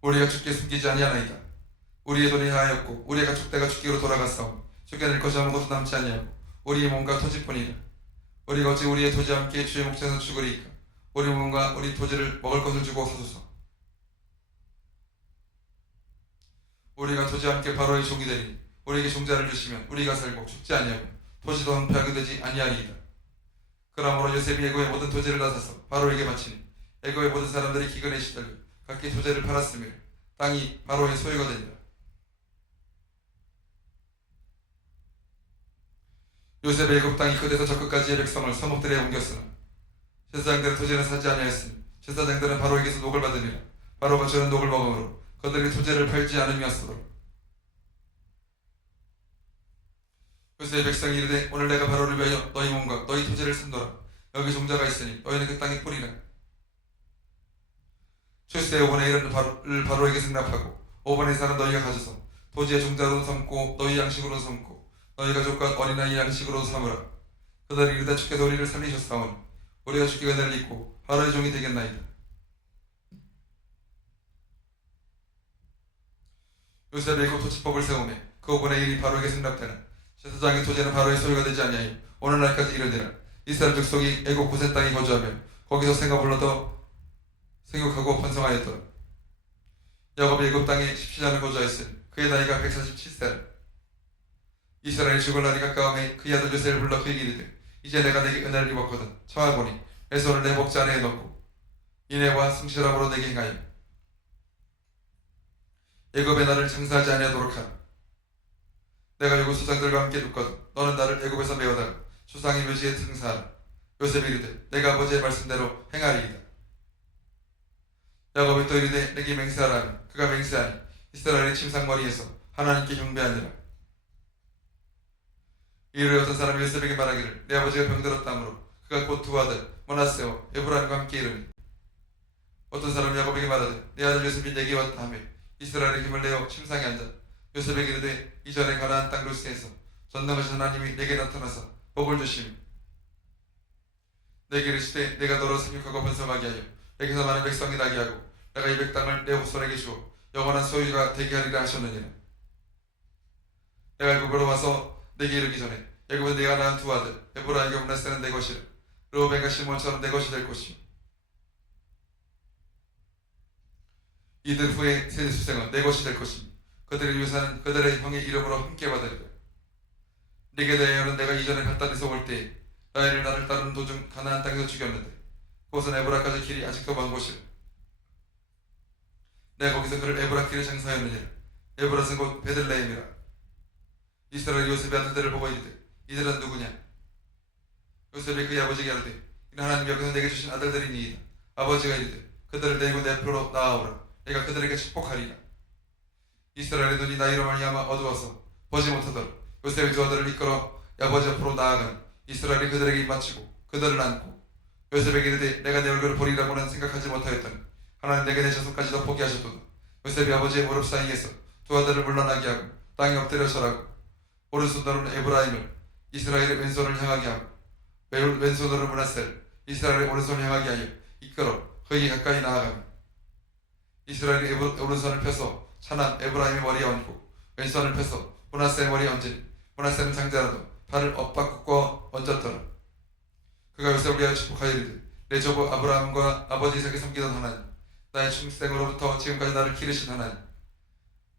우리가 주께 숨기지 아니하나이다. 우리의 돈이 하였고 우리의 가축대가 주께로 돌아갔사오니 주께 낼 것이 아무것도 남지 아니하고 우리의 몸과 토지뿐이라. 우리가 어찌 우리의 토지와 함께 주의 목전에서 죽으리이까. 우리 몸과 우리 토지를 먹을 것을 주고 사소서. 우리가 토지와 함께 바로의 종이 되리니 우리에게 종자를 주시면 우리가 살고 죽지 아니하고 토지도 황폐하게 되지 아니하리이다. 그러므로 요셉이 애굽의 모든 토지를 다 사서 바로에게 바치니 애굽의 모든 사람들이 기근에 시달려 각기 토지를 팔았으며 땅이 바로의 소유가 되니라. 요셉의 애굽 땅이 끝에서 저 끝까지의 백성을 성읍들에 옮겼으나 제사장들의 토지는 사지 아니하였으니 제사장들은 바로에게서 녹을 받으니라. 바로가 주는 녹을 먹음으로 그들이 토지를 팔지 않음이었으므로 요셉의 백성이 이르되 오늘 내가 바로를 위하여 너희 몸과 너희 토지를 산노라. 여기 종자가 있으니 너희는 그 땅에 뿌리라. 출세의 5분의 1을 바로에게 승납하고 5분의 4는 너희가 가져서 토지의 종자로 삼고 너희 양식으로 삼고 너희 가족과 어린아이 양식으로 삼으라. 그들이 이르되 주께서 우리를 살리셨사오니 우리가 주께 은혜를 입고 바로의 종이 되겠나이다. 요셉이 그 토지법을 세우매 그 5분의 1이 바로에게 승납되나 제사장의 토지는 바로의 소유가 되지 아니하여 오늘날까지 이르되나 이스라엘 족속이 애굽 고센 땅에 거주하며 거기서 생가 불러더 생육하고 번성하였더라. 야곱이 애굽 땅에 17년을 거주하였으니 그의 나이가 147세라. 이스라엘이 죽을 날이 가까움에 그의 아들 요셉을 불러 그에게 이르되 이제 내가 내게 은혜를 입었거든 청하보니 내 손을 내 목자 안에 넣고 인애와 성실함으로 내게 행하여 애굽의 나를 장사하지 아니하도록 하라. 내가 애굽 수장들과 함께 눕거든 너는 나를 애굽에서 메어다가 조상의 묘지에 등사하라. 요셉이 이르되 내가 아버지의 말씀대로 행하리이다. 야곱이 또 이르되 내게 맹세하라 하니 그가 맹세하니 이스라엘의 침상머리에서 하나님께 경배하니라. 이르러 어떤 사람이 요셉에게 말하기를 내 아버지가 병들었다 하므로 그가 곧 두 아들 므낫세와 에브라임과 함께 이르니 어떤 사람이 야곱에게 말하되 내 아들 요셉이 내게 왔다 하며 이스라엘의 힘을 내어 침상에 앉아 요셉에게 이르되 이전에 가나안 땅 루스에서 전능하신 하나님이 내게 나타나사 복을 주시며 내게 이르시되 내가 너로 생육하고 번성하게 하여 내게서 많은 백성이 나게 하고 내가 이 백땅을 내 후손에게 주어 영원한 소유가 되게 하리라 하셨느니라. 내가 애굽으로 와서 내게 이르기 전에 애굽에 내가 낳은 두 아들 에브라임과 므낫세는 내 것이라. 르우벤과 시몬처럼 내 것이 될 것이요 이들 후에 세 수생은 내 것이 될 것이며 그들의 유산은 그들의 형의 이름으로 함께 받으리라. 네게 대하여는 내가 이전에 받다 데서 올 때에 라헬이 나를 따르는 도중 가나안 땅에서 죽였는데 그곳은 에브라까지 길이 아직도 먼 곳이라. 내가 거기서 그를 에브라 길에 장사하였느니라. 에브라는 곧 베들레헴이라. 이스라엘 요셉의 아들들을 보고 이르되 이들은 누구냐? 요셉이 그의 아버지에게 이르되 이는 하나님이 여기서 내게 주신 아들들이니이다. 아버지가 이르되 그들을 데리고 내 앞으로 나아오라. 내가 그들에게 축복하리라. 이스라엘의 눈이 나이로 말미암아 어두워서 보지 못하더라. 요셉의 두 아들을 이끌어 아버지 앞으로 나아가니 이스라엘이 그들에게 입맞추고 그들을 안고 요셉에게 이르되 내가 내 얼굴을 보리라고는 생각하지 못하였더니 하나님 내게 내 자손까지도 포기하셨도다. 요셉이 아버지의 무릎 사이에서 두 아들을 물러나게 하고 땅에 엎드려 절하고 오른손으로는 에브라임을 이스라엘의 왼손을 향하게 하고 왼손으로 므낫세를 이스라엘의 오른손을 향하게 하여 이끌어 그에게 가까이 나아가며 이스라엘이 오른손을 펴서 차남 에브라임의 머리에 얹고 왼손을 펴서 므낫세의 머리에 얹으니 므낫세는 장자라도 발을 엇바꾸고 얹었더라. 그가 요셉을 위하여 축복하여 이르되 내 조부 아브라함과 아버지 이삭이 섬기던 하나님 나의 중생으로부터 지금까지 나를 기르신 하나님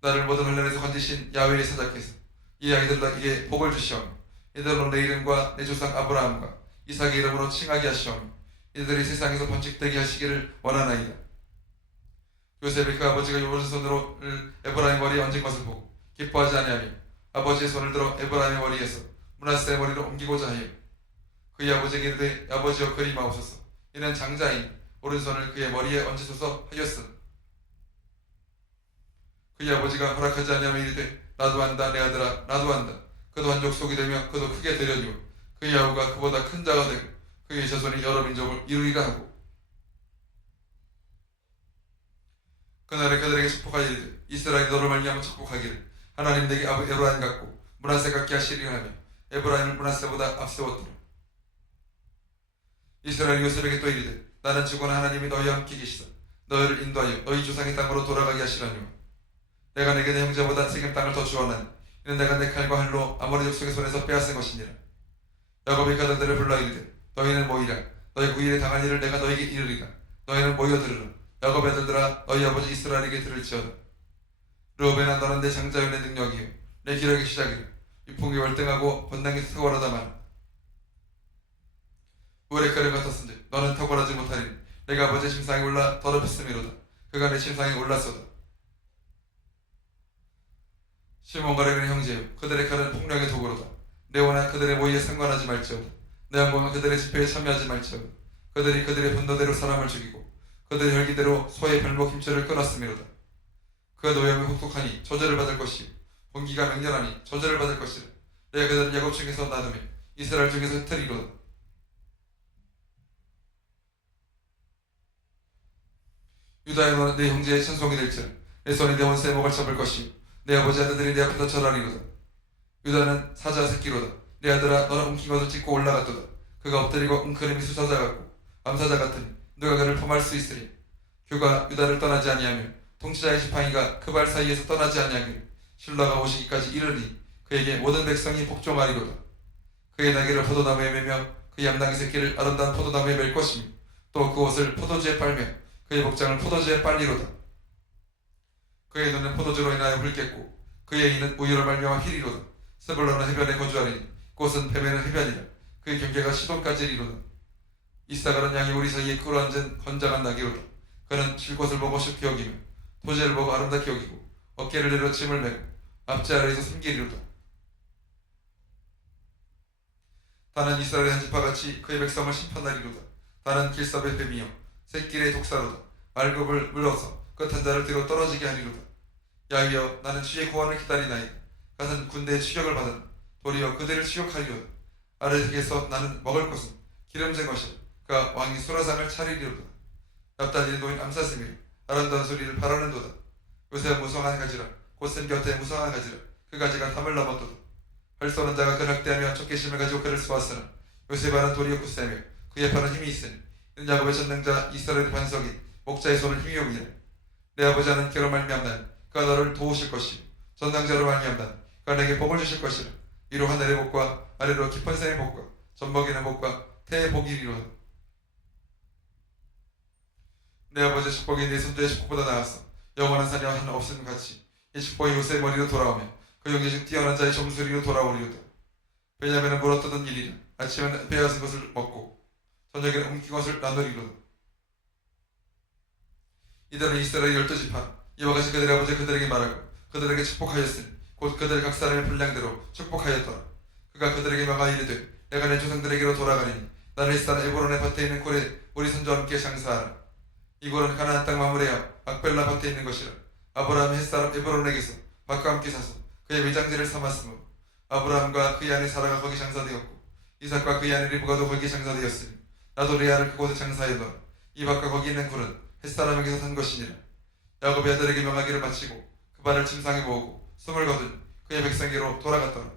나를 모든 혼란에서 건지신 야훼의 사자께서 이 아이들에게 복을 주시오며 이들로 내 이름과 내 조상 아브라함과 이삭의 이름으로 칭하게 하시오며 이들이 세상에서 번직되게 하시기를 원하나이다. 요셉이 그 아버지가 오른손으로 에브라임 머리에 얹은 것을 보고 기뻐하지 아니하며 아버지의 손을 들어 에브라임의 머리에서 므낫세의 머리로 옮기고자 하여 그의 아버지에게 이르되 아버지여 그리마옵소서. 이는 장자인 오른손을 그의 머리에 얹으소서 하였으나 그의 아버지가 허락하지 아니하며 이르되 나도 한다 내 아들아 나도 한다. 그도 한 족속이 되며 그도 크게 되려니와 그의 아우가 그보다 큰 자가 되고 그의 자손이 여러 민족을 이루리라 하고 그날에 그들에게 축복하여 이르되 이스라엘이 너로 말미암아 축복하기를 하나님 내게 에브라임 같고 므낫세 같게 하시리라 하며 에브라임을 므낫세보다 앞세웠더라. 이스라엘이 요셉에게 또 이르되 나는 죽어나 하나님이 너희와 함께 계시사 너희를 인도하여 너희 조상의 땅으로 돌아가게 하시라니와 내가 내게 내 형제보다 세겜 땅을 더 주었나니 이는 내가 내 칼과 활로 아모리 족속의 손에서 빼앗은 것이니라. 야곱이 그 아들들을 불러 이르되 너희는 모이라. 너희 구일에 당할 일을 내가 너희에게 이르리라. 너희는 모여 들으라. 야곱의 아들들아 너희 아버지 이스라엘에게 들을지어다. 르우벤아 너는 내 장자요 내 능력이요 내 기력의 시작이라. 위풍이 월등하고 번당이 탁월하다마는 물의 가를 같았은데 너는 탁월하지 못하리니 내가 아버지의 침상에 올라 더럽혔음이로다. 그가 내 침상에 올랐소다. 시몬과 레위의 형제여 그들의 칼은 폭력의 도구로다. 내 원한 그들의 모의에 상관하지 말지어다. 내 영광은 그들의 집회에 참여하지 말지어다. 그들이 그들의 분노대로 사람을 죽이고 그들의 혈기대로 소의 별목 힘줄을 끊었음이로다. 그 노염이 혹독하니 저주를 받을 것이요 본기가 맹렬하니 저주를 받을 것이라. 내가 그들을 야곱 중에서 나누며 이스라엘 중에서 흩으리로다. 유다야 너는 내 형제의 찬송이 될지라. 내 손이 내 원수의 목을 잡을 것이요 내 아버지 아들들이 내 앞에서 절하리로다. 유다는 사자 새끼로다. 내 아들아 너는 웅킨 것을 찢고 올라갔도다. 그가 엎드리고 웅크림이 수사자 같고 암사자 같으니 누가 그를 범할 수 있으리. 그가 유다를 떠나지 아니하며 통치자의 지팡이가 그 발 사이에서 떠나지 아니하기를 신라가 오시기까지 이르니 그에게 모든 백성이 복종하리로다. 그의 날개를 포도나무에 매며 그의 양나기 새끼를 아름다운 포도나무에 맬 것이며 또 그 옷을 포도주에 빨며 그의 복장을 포도주에 빨리로다. 그의 눈은 포도주로 인하여 붉겠고 그의 이는 우유로 말미암아 희리로다. 스불론은 해변에 거주하리니 꽃은 페메는 해변이라. 그의 경계가 시돈까지 이르로다. 이사가는 양이 우리 사이에 끌어앉은 건장한 나귀로다. 그는 쉴 곳을 보고 쉽게 여기며 토지를 보고 아름답게 여기고 어깨를 내려 짐을 메고 앞지 아래에서 숨기리로다. 다는 이스라엘의 한 지파같이 그의 백성을 심판하리로다. 다는 길삽의 뱀이여 새끼의 독사로다. 말급을 물어서 끝한 자를 뒤로 떨어지게 하리로다. 야휘여 나는 주의 구원을 기다리나이다. 같은 군대의 추격을 받은 도리어 그들을 추격하리로다. 아래에서 나는 먹을 것은 기름진 것이라. 그가 왕이 수라상을 차리리로다. 납달리의 노인 암사슴이라. 아름다운 소리를 바라는도다. 요새 무성한 가지라. 곧센 곁에 무성한 가지라. 그 가지가 담을 넘었도다. 활 쏘는 자가 그를 학대하며 쫓기심을 가지고 그를 쏘았으나 요셉의 발은 도리어 굳세며 그의 팔은 힘이 있으니 이는 야곱의 전능자 이스라엘의 반석이 목자의 손을 힘이 오기라. 내 아버지 하는 그로 말미암나니 그가 너를 도우실 것이요 전당자로 말미암나니 그가 내게 복을 주실 것이라. 위로 하늘의 복과 아래로 깊은 샘의 복과 젖먹이는 복과 태의 복이 이리로다. 내 아버지의 축복이 내 손자의 축복보다 나았어. 영원한 사녀 한 없음 같이 이 축복이 요셉의 머리로 돌아오며 그 용기식 뛰어난 자의 정수리로 돌아오리로다. 왜냐하면 물어뜯은 일이라. 아침에는 빼앗은 것을 먹고 저녁에는 옮긴 것을 나누리로다. 이들은 이스라엘 12지파 이와 같이 그들의 아버지 그들에게 말하고 그들에게 축복하였으니 곧 그들 각 사람의 분량대로 축복하였더라. 그가 그들에게 막아 이르되 내가 내 조상들에게로 돌아가니 나는 햇산 에브론의 밭에 있는 굴에 우리 손자와 함께 장사하라. 이 굴은 가나안 땅 마므레아 막벨라 밭에 있는 것이라. 아브라함이 햇사람 에브론에게서 밭과 함께 사서 그의 매장지를 삼았으므로 아브라함과 그의 아내 사라가 거기 장사되었고 이삭과 그의 아내 리브가도 거기 장사되었으니 나도 레아를 그곳에 장사하였노라. 이 밭과 거기 있는 굴은 햇사람에게서 산 것이니라. 야곱의 아들에게 명하기를 마치고 그 발을 침상에 모으고 숨을 거둔 그의 백성에게로 돌아갔더라.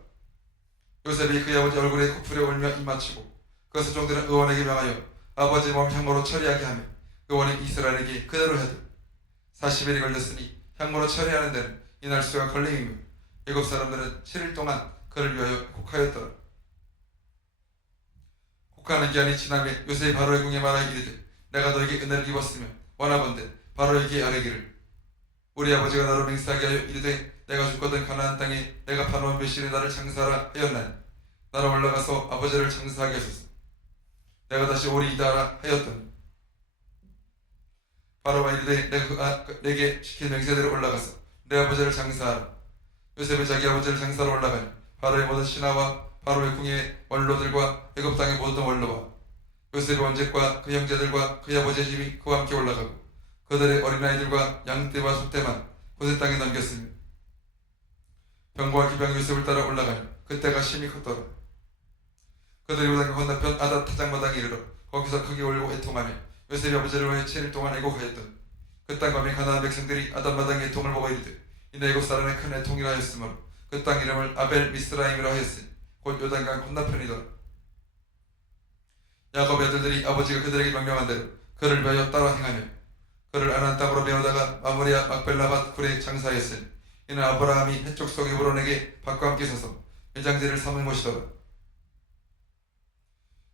요셉이 그의 아버지 얼굴에 코풀에 울며 입맞추고 그 서종들은 의원에게 명하여 아버지 몸 향로로 처리하게 하며 의원이 이스라엘에게 그대로 하되 40일이 걸렸으니 향로로 처리하는 데는 이날 수가 걸림이며 애굽 사람들은 7일 동안 그를 위하여 곡하였더라. 곡하는 기한이 지나며 요셉이 바로의 궁에 말하여 이르되 내가 너에게 은혜를 입었으며 원하건대 바로에게 아뢰기를 우리 아버지가 나로 맹세하게 하여 이르되 내가 죽거든 가나안 땅에 내가 파놓은 묘실에 나를 장사하라 하였나니 나로 올라가서 아버지를 장사하게 하소서. 내가 다시 오리이다 하였더니 바로가 이르되 내가 내게 시킨 맹세대로 올라가서 내 아버지를 장사하라. 요셉이 자기 아버지를 장사로 올라가니 바로의 모든 신하와 바로의 궁의 원로들과 애굽 땅의 모든 원로와 요셉의 원적과 그 형제들과 그의 아버지의 집이 그와 함께 올라가고 그들의 어린아이들과 양떼와 소떼만 고세 땅에 남겼으며 병과 기병이 요셉을 따라 올라가니 그때가 심히 컸더라. 그들이 요단 건너편 아닷 타작마당에 이르러 거기서 크게 울고 애통하며 요셉이 아버지를 위해 7일 동안 애곡하였더니 그 땅 밤에 가나안 백성들이 아닷 마당의 애통을 보고 이르되 이는 애굽 사람의 큰 애통이라 하였으므로 그 땅 이름을 아벨 미스라임이라 하였으니 곧 요단강 건너편이더라. 야곱의 아들들이 아버지가 그들에게 명령한 대로 그를 위하여 따라 행하며 그를 아난 땅으로 메어다가 마므리아 막벨라밭 굴에 장사하였으니 이는 아브라함이 해쪽 속 에브론에게 밭과 함께 서서 매장지를 삼은 곳이더라.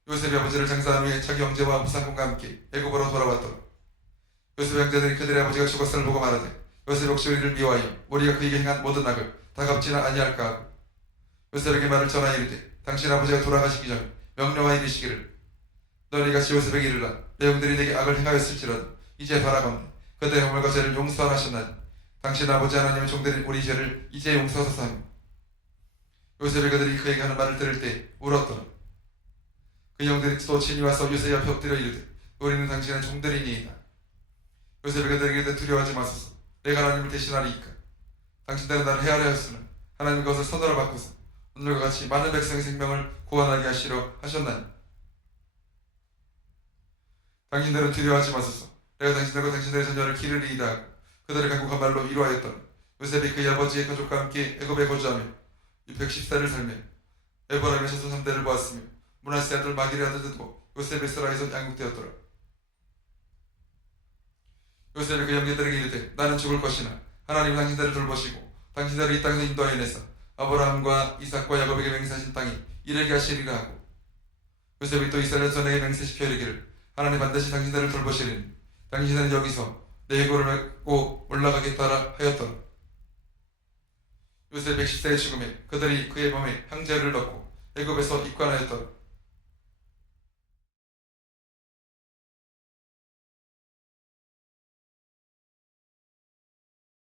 요셉이 아버지를 장사한 후에 자기 형제와 무상공과 함께 애굽으로 돌아왔더라. 요셉 형제들이 그들의 아버지가 죽었음을 보고 말하되 요셉 혹시 우리를 미워하여 우리가 그에게 행한 모든 악을 다 갚지는 아니할까 하고 요셉에게 말을 전하여 이르되 당신 아버지가 돌아가시기 전에 명령하여 이르시기를 너희 같이 요셉에게 이르라. 내 형들이 내게 악을 행하였을지라도 이제 바라건대 그들의 허물과 죄를 용서하라 하셨나니 당신 아버지 하나님의 종들이 우리 죄를 이제 용서하소서 하며 요셉의 그들이 그에게 하는 말을 들을 때 울었더라. 그 형들이 또 친히 와서 요셉 앞에 엎드려 이르되 우리는 당신의 종들이니이다. 요셉이 그들에게 이르되 두려워하지 마소서. 내가 하나님을 대신하리이까. 당신들은 나를 헤아려 하였으나 하나님 그것을 선으로 바꾸사 오늘과 같이 많은 백성의 생명을 구원하게 하시려 하셨나니 당신들은 두려워하지 마소서. 내가 당신들과 당신들의 자녀를 기르리이다 하고 그들의 강국한 말로 이루하였더니 요셉이 그의 아버지의 가족과 함께 애굽에 거주하며 110세를 살며 에브라임의 자손 3대를 보았으며 므낫세 아들 마길의 아들들도 요셉의 스라에서 양육되었더라. 요셉이 그 형제들에게 이르되 나는 죽을 것이나 하나님은 당신들을 돌보시고 당신들을 이 땅에서 인도하여내사 아브라함과 이삭과 야곱에게 맹세하신 땅이 이르게 하시리라 하고 요셉이 또 이스라엘 전에게 맹세시켜 이르기를 하나님 반드시 당신들을 돌보시리니 당신은 여기서 내 해골을 메고 올라가겠다라 하였더라. 요셉 110세의 죽음에 그들이 그의 몸에 향제를 넣고 애굽에서 입관하였더라.